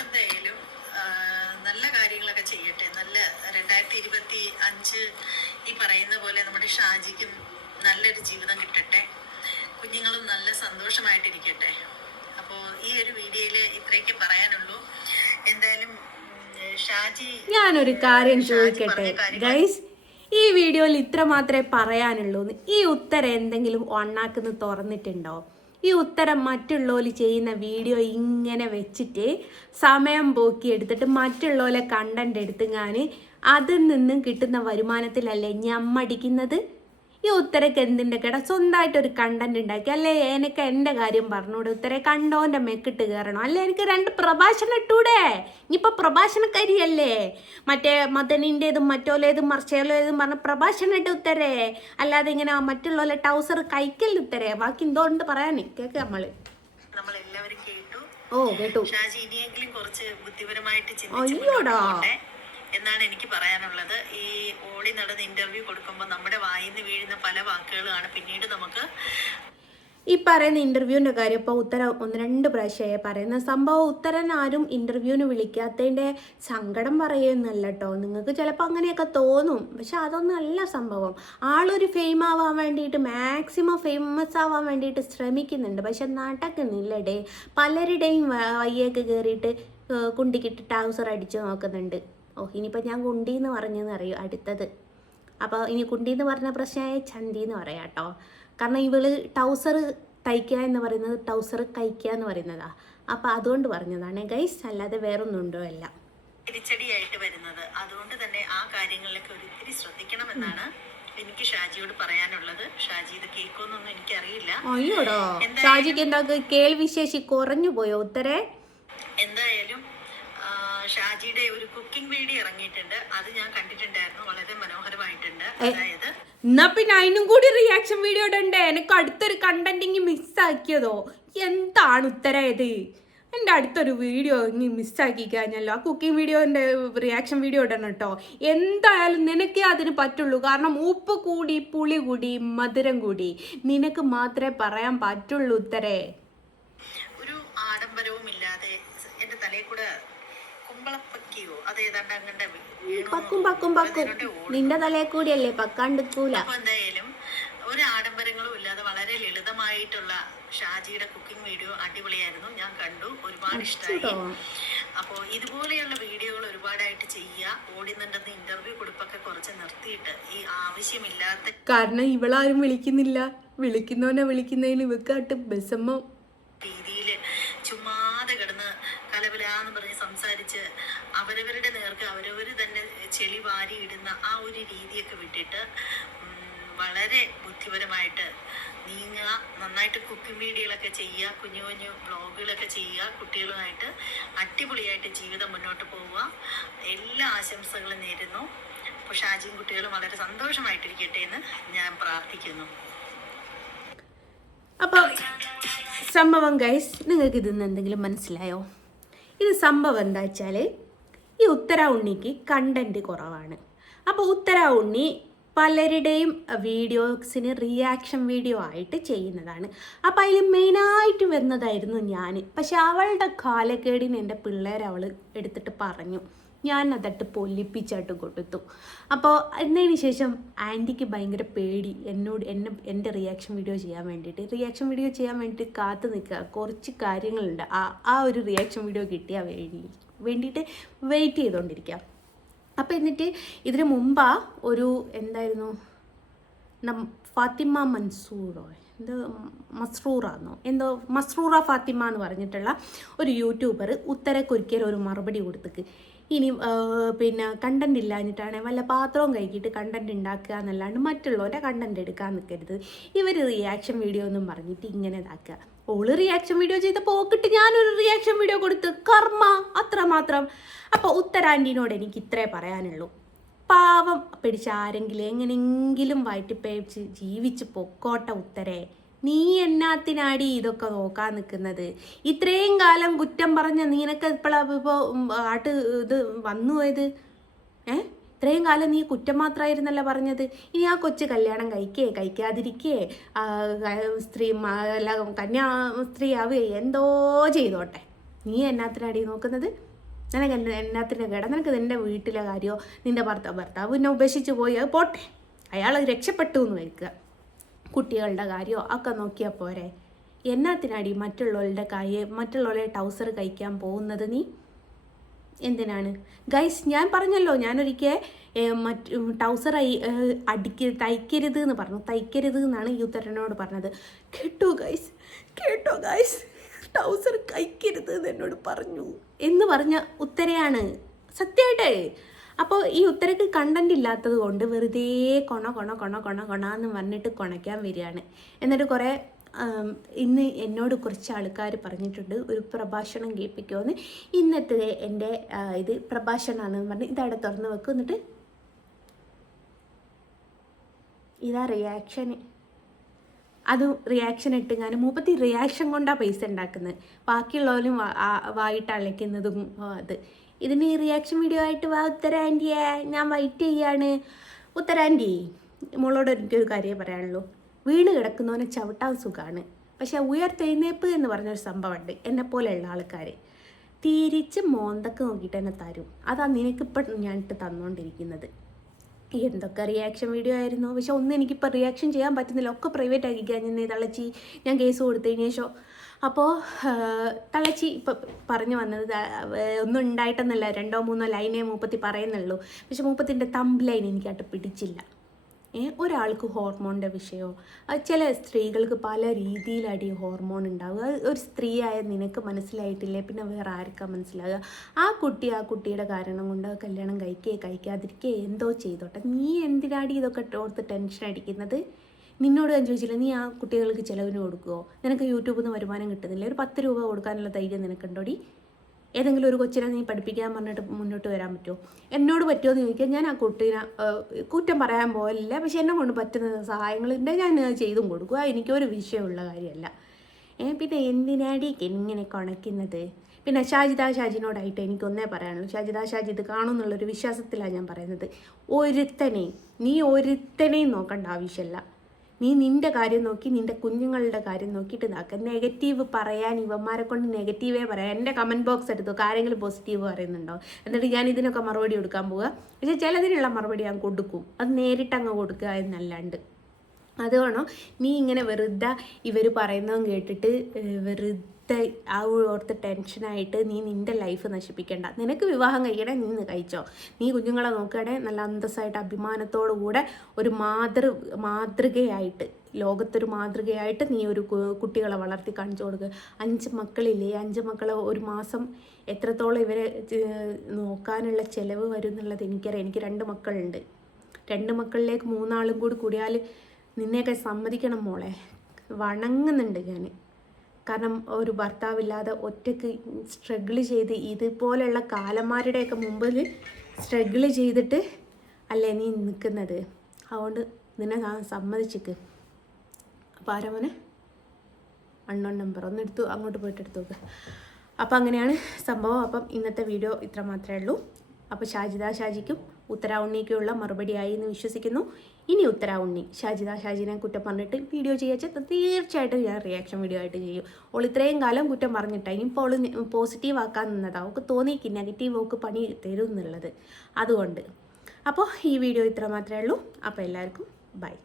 എന്തായാലും നല്ല കാര്യങ്ങളൊക്കെ ചെയ്യട്ടെ. നല്ല 2025 ഈ പറയുന്ന പോലെ നമ്മുടെ ഷാജിക്കും നല്ലൊരു ജീവിതം കിട്ടട്ടെ, കുഞ്ഞുങ്ങളും നല്ല സന്തോഷമായിട്ടിരിക്കട്ടെ. അപ്പോൾ ഈ ഒരു വീഡിയോയിൽ ഇത്രയൊക്കെ പറയാനുള്ളൂ. എന്തായാലും ഷാജി, ഞാനൊരു കാര്യം ചോദിക്കട്ടെ ഗൈസ്, ഈ വീഡിയോയിൽ ഇത്ര മാത്രമേ പറയാനുള്ളൂ. ഈ ഉത്തരം എന്തെങ്കിലും ഒണ്ണാക്കുന്ന് തുറന്നിട്ടുണ്ടോ? ഈ ഉത്തരം മറ്റുള്ളവർ ചെയ്യുന്ന വീഡിയോ ഇങ്ങനെ വെച്ചിട്ട് സമയം പോക്കി എടുത്തിട്ട് മറ്റുള്ളവരെ കണ്ടന്റ് എടുത്തുങ്ങാൻ അതിൽ നിന്നും കിട്ടുന്ന വരുമാനത്തിലല്ലേ ഞമ്മടിക്കുന്നത്? ഈ ഉത്തരക്ക് എന്തിൻ്റെ കേടാ? സ്വന്തമായിട്ടൊരു കണ്ടന്റ് ഉണ്ടാക്കി അല്ലേ എനിക്ക് എൻ്റെ കാര്യം പറഞ്ഞൂടെ? ഉത്തരെ കണ്ടോൻ്റെ മെക്കിട്ട് കയറണം അല്ലേ? എനിക്ക് 2 പ്രഭാഷണം ഇട്ടൂടെ? ഇനിയിപ്പോൾ പ്രഭാഷണക്കാരിയല്ലേ? മറ്റേ മദനിൻ്റെതും മറ്റോലേതും മർച്ചേലേതും പറഞ്ഞ പ്രഭാഷണം ഇട്ട് ഉത്തരേ, അല്ലാതെ ഇങ്ങനെ മറ്റുള്ള ടൗസർ കഴിക്കല് ഉത്തരേ. ബാക്കി എന്തോണ്ട് പറയാൻ കേക്ക് നമ്മളെല്ലാവരും കേട്ടു. കേട്ടു. ഷാജി ഇനിയെങ്കിലും കുറച്ച് ബുദ്ധിപരമായിട്ട് അയ്യോടാ എന്നാണ് എനിക്ക് പറയാനുള്ളത്. ഈ ഓടി നടന്ന് ഇന്റർവ്യൂ കൊടുക്കുമ്പോൾ നമ്മുടെ വായിന്ന് വീഴുന്ന പല വാക്കുകളാണ് പിന്നീട് നമുക്ക് ഈ പറയുന്ന ഇന്റർവ്യൂവിൻ്റെ കാര്യം. ഇപ്പോൾ ഉത്തരം 1-2 പ്രാവശ്യമായി പറയുന്ന സംഭവം. ഉത്തരൻ ആരും ഇന്റർവ്യൂവിന് വിളിക്കാത്തതിൻ്റെ സങ്കടം പറയുന്നല്ല കേട്ടോ. നിങ്ങൾക്ക് ചിലപ്പോൾ അങ്ങനെയൊക്കെ തോന്നും, പക്ഷെ അതൊന്നും അല്ല സംഭവം. ആളൊരു ഫെയിം ആവാൻ വേണ്ടിയിട്ട്, മാക്സിമം ഫേമസ് ആവാൻ വേണ്ടിയിട്ട് ശ്രമിക്കുന്നുണ്ട്, പക്ഷെ നടക്കുന്നില്ലടേ. പലരുടെയും വയ്യേക്ക് കയറിയിട്ട് കുണ്ടിക്കിട്ട് ടൗസർ അടിച്ചു നോക്കുന്നുണ്ട്. ഇനിയിപ്പോൾ ഞാൻ കുണ്ടിന്ന് പറഞ്ഞെന്ന് അറിയും അടുത്തത്. അപ്പോൾ ഇനി കുണ്ടിന്ന് പറഞ്ഞ പ്രശ്നമായ ചന്തിന്ന് പറയാം കേട്ടോ. കാരണം ഇവള് ടൗസർ തയ്ക്കുക എന്ന് പറയുന്നത് ടൗസർ കഴിക്കുക എന്ന് പറയുന്നതാ. അപ്പോൾ അതുകൊണ്ട് പറഞ്ഞതാണ് ഗൈസ്, അല്ലാതെ വേറൊന്നും ഉണ്ടോ അല്ല. തിരിച്ചടിയായിട്ട് വരുന്നത്. അതുകൊണ്ട് തന്നെ ആ കാര്യങ്ങളിലൊക്കെ ഒരിത്തിരി ശ്രദ്ധിക്കണമെന്നാണ് എനിക്ക് ഷാജിയോട് പറയാനുള്ളത്. ഷാജി ഇത് കേൾക്കുമെന്നൊന്നും എനിക്കറിയില്ല. അയ്യോടോ, ഷാജിക്ക് എന്താ കേൾവിശേഷി കുറഞ്ഞു പോയോ ഉത്തരേ? എന്തായാലും ഷാജിയുടെ ഒരു കുക്കിംഗ് വീഡിയോ ഇറങ്ങിയിട്ടുണ്ട്, അത് ഞാൻ കണ്ടിട്ടുണ്ടായിരുന്നു. വളരെ മനോഹരമായിട്ടുണ്ട്. അതായത് എന്നാ പിന്നെ അതിനും കൂടി റിയാക്ഷൻ വീഡിയോ ഇടണ്ടേ? എനിക്ക് അടുത്തൊരു കണ്ടന്റിങ് മിസ്സാക്കിയതോ? എന്താണ് ഉത്തരായത്? എൻ്റെ അടുത്തൊരു വീഡിയോ ഇനി മിസ്സാക്കി കഴിഞ്ഞല്ലോ. ആ കുക്കിംഗ് വീഡിയോൻ്റെ റിയാക്ഷൻ വീഡിയോ ഇടണം കേട്ടോ. എന്തായാലും നിനക്കേ അതിന് പറ്റുള്ളൂ. കാരണം ഉപ്പ് കൂടി പുളി കൂടി മധുരം കൂടി നിനക്ക് മാത്രമേ പറയാൻ പറ്റുള്ളൂ ഉത്തരേ. ഒരു ആഡംബരവും ഇല്ലാതെ എൻ്റെ തലയിൽ കൂടെ കുമ്പളപ്പക്കിയോ അത് ഏതാണ്ട് അങ്ങനെ പക്കും നിന്റെ തലയിൽ കൂടിയല്ലേ പക്കാണ്ടിക്കൂല. അപ്പൊ എന്തായാലും ഒരു ആഡംബരങ്ങളും ഇല്ലാതെ വളരെ ലളിതമായിട്ടുള്ള ഷാജിയുടെ കുക്കിംഗ് വീഡിയോ അടിപൊളിയായിരുന്നു. ഞാൻ കണ്ടു, ഒരുപാട് ഇഷ്ടമായി. അപ്പോൾ ഇതുപോലെയുള്ള വീഡിയോകൾ ഒരുപാടായിട്ട് ചെയ്യുക. ഓടി നടന്ന് ഇന്റർവ്യൂ കൊടുപ്പൊക്കെ കുറച്ച് നിർത്തിയിട്ട് ഈ ആവശ്യമില്ലാത്ത, കാരണം ഇവളാരും വിളിക്കുന്നില്ല, വിളിക്കുന്നവനെ വിളിക്കുന്നതിന് ഇവക്കാട്ട് ബസമ്മ രീതിയിൽ ചുമ്മാതെ കിടന്ന് കലബലാന്ന് പറഞ്ഞ് സംസാരിച്ച് അവരവരുടെ നേർക്ക് അവരവർ തന്നെ ചെളി വാരി ഇടുന്ന ആ ഒരു രീതിയൊക്കെ വിട്ടിട്ട് വളരെ ബുദ്ധിപരമായിട്ട് നീങ്ങുക. നന്നായിട്ട് കുക്കിംഗ് വീഡിയോകളൊക്കെ ചെയ്യുക, കുഞ്ഞു കുഞ്ഞു വ്ളോഗുകളൊക്കെ ചെയ്യുക. കുട്ടികളുമായിട്ട് അടിപൊളിയായിട്ട് ജീവിതം മുന്നോട്ട് പോവുക. എല്ലാ ആശംസകളും നേരുന്നു. അപ്പോൾ ഷാജിയും കുട്ടികളും വളരെ സന്തോഷമായിട്ടിരിക്കട്ടെ എന്ന് ഞാൻ പ്രാർത്ഥിക്കുന്നു. അപ്പോൾ സംഭവം ഗൈസ്, നിങ്ങൾക്ക് ഇതിൽ നിന്ന് എന്തെങ്കിലും മനസ്സിലായോ? ഇത് സംഭവം എന്താ വെച്ചാൽ, ഈ ഉത്തര ഉണ്ണിക്ക് കണ്ടൻറ്റ് കുറവാണ്. അപ്പോൾ ഉത്തര ഉണ്ണി പലരുടെയും വീഡിയോസിന് റിയാക്ഷൻ വീഡിയോ ആയിട്ട് ചെയ്യുന്നതാണ്. അപ്പോൾ അതിൽ മെയിനായിട്ട് വരുന്നതായിരുന്നു ഞാൻ. പക്ഷെ അവളുടെ കാലക്കേടിന് എൻ്റെ പിള്ളേരെ അവൾ എടുത്തിട്ട് പറഞ്ഞു. ഞാൻ അതിട്ട് പൊല്ലിപ്പിച്ചായിട്ട് കൊടുത്തു. അപ്പോൾ എന്നതിന് ശേഷം ആൻറ്റിക്ക് ഭയങ്കര പേടി എൻ്റെ റിയാക്ഷൻ വീഡിയോ ചെയ്യാൻ വേണ്ടിയിട്ട് കാത്തു നിൽക്കുക. കുറച്ച് കാര്യങ്ങളുണ്ട്, ആ ഒരു റിയാക്ഷൻ വീഡിയോ കിട്ടിയാൽ വേണ്ടിയിട്ട് വെയിറ്റ് ചെയ്തുകൊണ്ടിരിക്കുക. അപ്പോൾ എന്നിട്ട് ഇതിന് മുമ്പാ ഒരു എന്തായിരുന്നു ഫാത്തിമ മൻസൂറോ മസ്റൂറ ഫാത്തിമ എന്ന് പറഞ്ഞിട്ടുള്ള ഒരു യൂട്യൂബർ ഉത്തരക്കൊരിക്കൽ ഒരു മറുപടി കൊടുത്തേക്ക്. ഇനി പിന്നെ കണ്ടൻറ് ഇല്ലാഞ്ഞിട്ടാണ് വല്ല പാത്രവും കഴിക്കിയിട്ട് കണ്ടൻറ് ഉണ്ടാക്കുക എന്നല്ലാണ്ട് മറ്റുള്ളവരുടെ കണ്ടൻറ് എടുക്കാൻ നിൽക്കരുത്. ഇവർ റിയാക്ഷൻ വീഡിയോ എന്നും പറഞ്ഞിട്ട് ഇങ്ങനെ ഇതാക്കുക. ഓള് റിയാക്ഷൻ വീഡിയോ ചെയ്ത് പോക്കിട്ട് ഞാനൊരു റിയാക്ഷൻ വീഡിയോ കൊടുത്ത് കർമ്മ അത്രമാത്രം. അപ്പോൾ ഉത്തരാൻറ്റീനോട് എനിക്ക് ഇത്രേ പറയാനുള്ളൂ. പാവം പിടിച്ച ആരെങ്കിലും എങ്ങനെയെങ്കിലും വയറ്റിപ്പയച്ച് ജീവിച്ച് പൊക്കോട്ടെ ഉത്തരേ. നീ എന്നാത്തിനാടി ഇതൊക്കെ നോക്കാൻ നിൽക്കുന്നത്? ഇത്രയും കാലം കുറ്റം പറഞ്ഞ നിനക്ക് ഇപ്പോൾ ഇത് വന്നു പോയത്? ഇത്രയും കാലം നീ കുറ്റം മാത്രമായിരുന്നല്ല പറഞ്ഞത്. ഇനി ആ കൊച്ചു കല്യാണം കഴിക്കാതിരിക്കേ അല്ല കന്യാസ്ത്രീ ആവുകയെ എന്തോ ചെയ്തോട്ടെ. നീ എന്നാത്തിനാടി നോക്കുന്നത്? നിനക്ക് എന്നാത്തിൻ്റെ കേട? നിനക്ക് നിൻ്റെ വീട്ടിലെ കാര്യമോ നിൻ്റെ ഭർത്താവ് പിന്നെ ഉപേക്ഷിച്ച് പോയി അത് പോട്ടെ, അയാൾ രക്ഷപ്പെട്ടു എന്ന് വയ്ക്കുക. കുട്ടികളുടെ കാര്യമോ ഒക്കെ നോക്കിയാൽ പോരെ. എന്നാത്തിനാടി മറ്റുള്ളവരുടെ ടൗസർ കഴിക്കാൻ പോകുന്നത് നീ? എന്തിനാണ് ഗൈസ്? ഞാൻ പറഞ്ഞല്ലോ, ഞാനൊരിക്കൽ ടൗസർ തയ്ക്കരുത് എന്ന് പറഞ്ഞു. തയ്ക്കരുത് എന്നാണ് ഈ ഉത്തരനോട് പറഞ്ഞത്. കേട്ടോ ഗൈസ്, ടൗസർ കഴിക്കരുത് എന്ന് എന്നോട് പറഞ്ഞു എന്ന് പറഞ്ഞ ഉത്തരയാണ് സത്യമായിട്ട്. അപ്പോൾ ഈ ഉത്തരക്ക് കണ്ടന്റ് ഇല്ലാത്തത് കൊണ്ട് വെറുതെ കൊണ എന്ന് പറഞ്ഞിട്ട് കൊണയ്ക്കാൻ വരികയാണ്. എന്നിട്ട് കുറേ ഇന്ന് എന്നോട് കുറച്ച് ആൾക്കാർ പറഞ്ഞിട്ടുണ്ട് ഒരു പ്രഭാഷണം കേൾപ്പിക്കുമെന്ന്. ഇന്നത്തെ എൻ്റെ ഇത് പ്രഭാഷണമാണെന്ന് പറഞ്ഞ് ഇതവിടെ തുറന്ന് വെക്കും. എന്നിട്ട് ഇതാ റിയാക്ഷന്. അതും റിയാക്ഷൻ ഇട്ട് ഞാൻ മൂപ്പത്തി റിയാക്ഷൻ കൊണ്ടാണ് പൈസ ഉണ്ടാക്കുന്നത്. ബാക്കിയുള്ളവരും വായിട്ട് അളയ്ക്കുന്നതും അത്. ഇതിന് റിയാക്ഷൻ വീഡിയോ ആയിട്ട് വാ ഉത്തര ആൻറ്റിയെ, ഞാൻ വെയിറ്റ് ചെയ്യാണ്. ഉത്തര ആൻറ്റി, മോളോട് എനിക്കൊരു കാര്യം പറയാനുള്ളൂ. വീണ് കിടക്കുന്നവനെ ചവിട്ടാൻ സുഖമാണ്, പക്ഷെ ഉയർത്തെഴുന്നേപ്പ് എന്ന് പറഞ്ഞൊരു സംഭവമുണ്ട്. എന്നെപ്പോലെയുള്ള ആൾക്കാർ തിരിച്ച് മോന്തക്ക് നോക്കിയിട്ട് എന്നെ തരും. അതാണ് നിനക്കിപ്പോൾ ഞാനിട്ട് തന്നുകൊണ്ടിരിക്കുന്നത്. എന്തൊക്കെ റിയാക്ഷൻ വീഡിയോ ആയിരുന്നു, പക്ഷെ ഒന്നും എനിക്കിപ്പോൾ റിയാക്ഷൻ ചെയ്യാൻ പറ്റുന്നില്ല. ഒക്കെ പ്രൈവറ്റ് ആക്കിക്കാൻ തള്ളച്ചി ഞാൻ കേസ് കൊടുത്തതിന് ശേഷം. അപ്പോൾ തള്ളച്ചി ഇപ്പം പറഞ്ഞു വന്നത് ഒന്നും ഉണ്ടായിട്ടെന്നല്ല, 2-3 ലൈനേ മൂപ്പത്തി പറയുന്നുള്ളൂ. പക്ഷെ മൂപ്പത്തിൻ്റെ തമ്പ് ലൈൻ എനിക്കായിട്ട് പിടിച്ചില്ല. ഒരാൾക്ക് ഹോർമോണിൻ്റെ വിഷയമോ, ചില സ്ത്രീകൾക്ക് പല രീതിയിലടി ഹോർമോൺ ഉണ്ടാവുക. ഒരു സ്ത്രീയായ നിനക്ക് മനസ്സിലായിട്ടില്ലേ, പിന്നെ വേറെ ആർക്കാ മനസ്സിലാവുക? ആ കുട്ടിയുടെ കാരണം കൊണ്ട് കല്യാണം കഴിക്കാതിരിക്കേ എന്തോ ചെയ്തോട്ടെ. നീ എന്തിനാടി ഇതൊക്കെ ഓർത്ത് ടെൻഷൻ അടിക്കുന്നത്? നിന്നോട് ഞാൻ ചോദിച്ചില്ല, നീ ആ കുട്ടികൾക്ക് ചിലവിന് കൊടുക്കുമോ? നിനക്ക് യൂട്യൂബിൽ നിന്ന് വരുമാനം കിട്ടുന്നില്ല, ഒരു 10 രൂപ കൊടുക്കാനുള്ള ധൈര്യം നിനക്കുണ്ടോടി? ഏതെങ്കിലും ഒരു കൊച്ചിനെ നീ പഠിപ്പിക്കാൻ പറഞ്ഞിട്ട് മുന്നോട്ട് വരാൻ പറ്റുമോ? എന്നോട് പറ്റുമോ എന്ന് ചോദിക്കാൻ ഞാൻ ആ കുട്ടീനെ കുറ്റം പറയാൻ പോലില്ല. പക്ഷെ എന്നെ കൊണ്ട് പറ്റുന്ന സഹായങ്ങളുണ്ട്, ഞാൻ ചെയ്തും കൊടുക്കുക. എനിക്കൊരു വിഷയമുള്ള കാര്യമല്ല. പിന്നെ എന്തിനാടി ഇങ്ങനെ കണക്കുന്നത്? പിന്നെ ഷാജിനോടായിട്ട് എനിക്കൊന്നേ പറയാനുള്ളൂ. ഷാജിദ് കാണുമെന്നുള്ളൊരു വിശ്വാസത്തിലാണ് ഞാൻ പറയുന്നത്. നീ ഒരുത്തനെയും നോക്കേണ്ട ആവശ്യമില്ല. നീ നിൻ്റെ കാര്യം നോക്കി, നിൻ്റെ കുഞ്ഞുങ്ങളുടെ കാര്യം നോക്കിയിട്ട് ഇതാക്കുക. നെഗറ്റീവ് പറയാൻ ഇവന്മാരെ കൊണ്ട് നെഗറ്റീവേ പറയാം. എൻ്റെ കമൻറ്റ് ബോക്സ് എടുത്തു ആരെങ്കിലും പോസിറ്റീവ് പറയുന്നുണ്ടോ, എന്നിട്ട് ഞാൻ ഇതിനൊക്കെ മറുപടി കൊടുക്കാൻ പോവുക. പക്ഷേ ചിലതിനുള്ള മറുപടി ഞാൻ കൊടുക്കും, അത് നേരിട്ടങ്ങ് കൊടുക്കുക എന്നല്ലാണ്ട്. അതുകൊണ്ടോ നീ ഇങ്ങനെ വെറുതെ ഇവർ പറയുന്നതും കേട്ടിട്ട് വെറുതെ ആ ഓർത്ത് ടെൻഷനായിട്ട് നീ നിൻ്റെ ലൈഫ് നശിപ്പിക്കേണ്ട. നിനക്ക് വിവാഹം കഴിക്കണേ നീ കഴിച്ചോ. നീ കുഞ്ഞുങ്ങളെ നോക്കണേ നല്ല അന്തസ്സായിട്ട് അഭിമാനത്തോടു കൂടെ ഒരു മാതൃകയായിട്ട്, ലോകത്തൊരു മാതൃകയായിട്ട് നീ ഒരു കുട്ടികളെ വളർത്തി കാണിച്ചു കൊടുക്കുക. 5 മക്കളില്ലേ, 5 മക്കളെ ഒരു മാസം എത്രത്തോളം ഇവരെ നോക്കാനുള്ള ചിലവ് വരും എന്നുള്ളത് എനിക്കറിയാം. എനിക്ക് 2 മക്കളുണ്ട്. 2 മക്കളിലേക്ക് 3 ആളും കൂടിയാൽ നിന്നെയൊക്കെ സമ്മതിക്കണം മോളെ. വണങ്ങുന്നുണ്ട് ഞാൻ. കാരണം ഒരു ഭർത്താവില്ലാതെ ഒറ്റയ്ക്ക് സ്ട്രഗിൾ ചെയ്ത് ഇതുപോലെയുള്ള കാലന്മാരുടെയൊക്കെ മുമ്പിൽ സ്ട്രഗിൾ ചെയ്തിട്ട് അല്ലേ നീ നിൽക്കുന്നത്. അതുകൊണ്ട് നിന്നെ സമ്മതിച്ചിക്ക്. അപ്പോൾ ആരാ മോനെ? അൺനോൺ നമ്പർ ഒന്ന് എടുത്തു അങ്ങോട്ട് പോയിട്ട് എടുത്തു നോക്ക്. അപ്പോൾ അങ്ങനെയാണ് സംഭവം. അപ്പം ഇന്നത്തെ വീഡിയോ ഇത്ര മാത്രമേ ഉള്ളൂ. അപ്പോൾ ഷാജിക്കും ഉത്തര ഉണ്ണിക്കുള്ള മറുപടിയായി എന്ന് വിശ്വസിക്കുന്നു. ഇനി ഉത്തര ഉണ്ണി ഷാജിനെ കുറ്റം പറഞ്ഞിട്ട് വീഡിയോ ചെയ്യാച്ചാൽ തീർച്ചയായിട്ടും ഞാൻ റിയാക്ഷൻ വീഡിയോ ആയിട്ട് ചെയ്യും. ഓൾ ഇത്രയും കാലം കുറ്റം പറഞ്ഞിട്ടാണ് ഇപ്പോൾ ഓൾ പോസിറ്റീവ് ആക്കാൻ നിന്നതാണ്. അവൾക്ക് തോന്നിക്ക് നെഗറ്റീവ് ഓക്ക് പണി തരും എന്നുള്ളത്. അതുകൊണ്ട് അപ്പോൾ ഈ വീഡിയോ ഇത്ര മാത്രമേ ഉള്ളൂ. അപ്പോൾ എല്ലാവർക്കും ബൈ.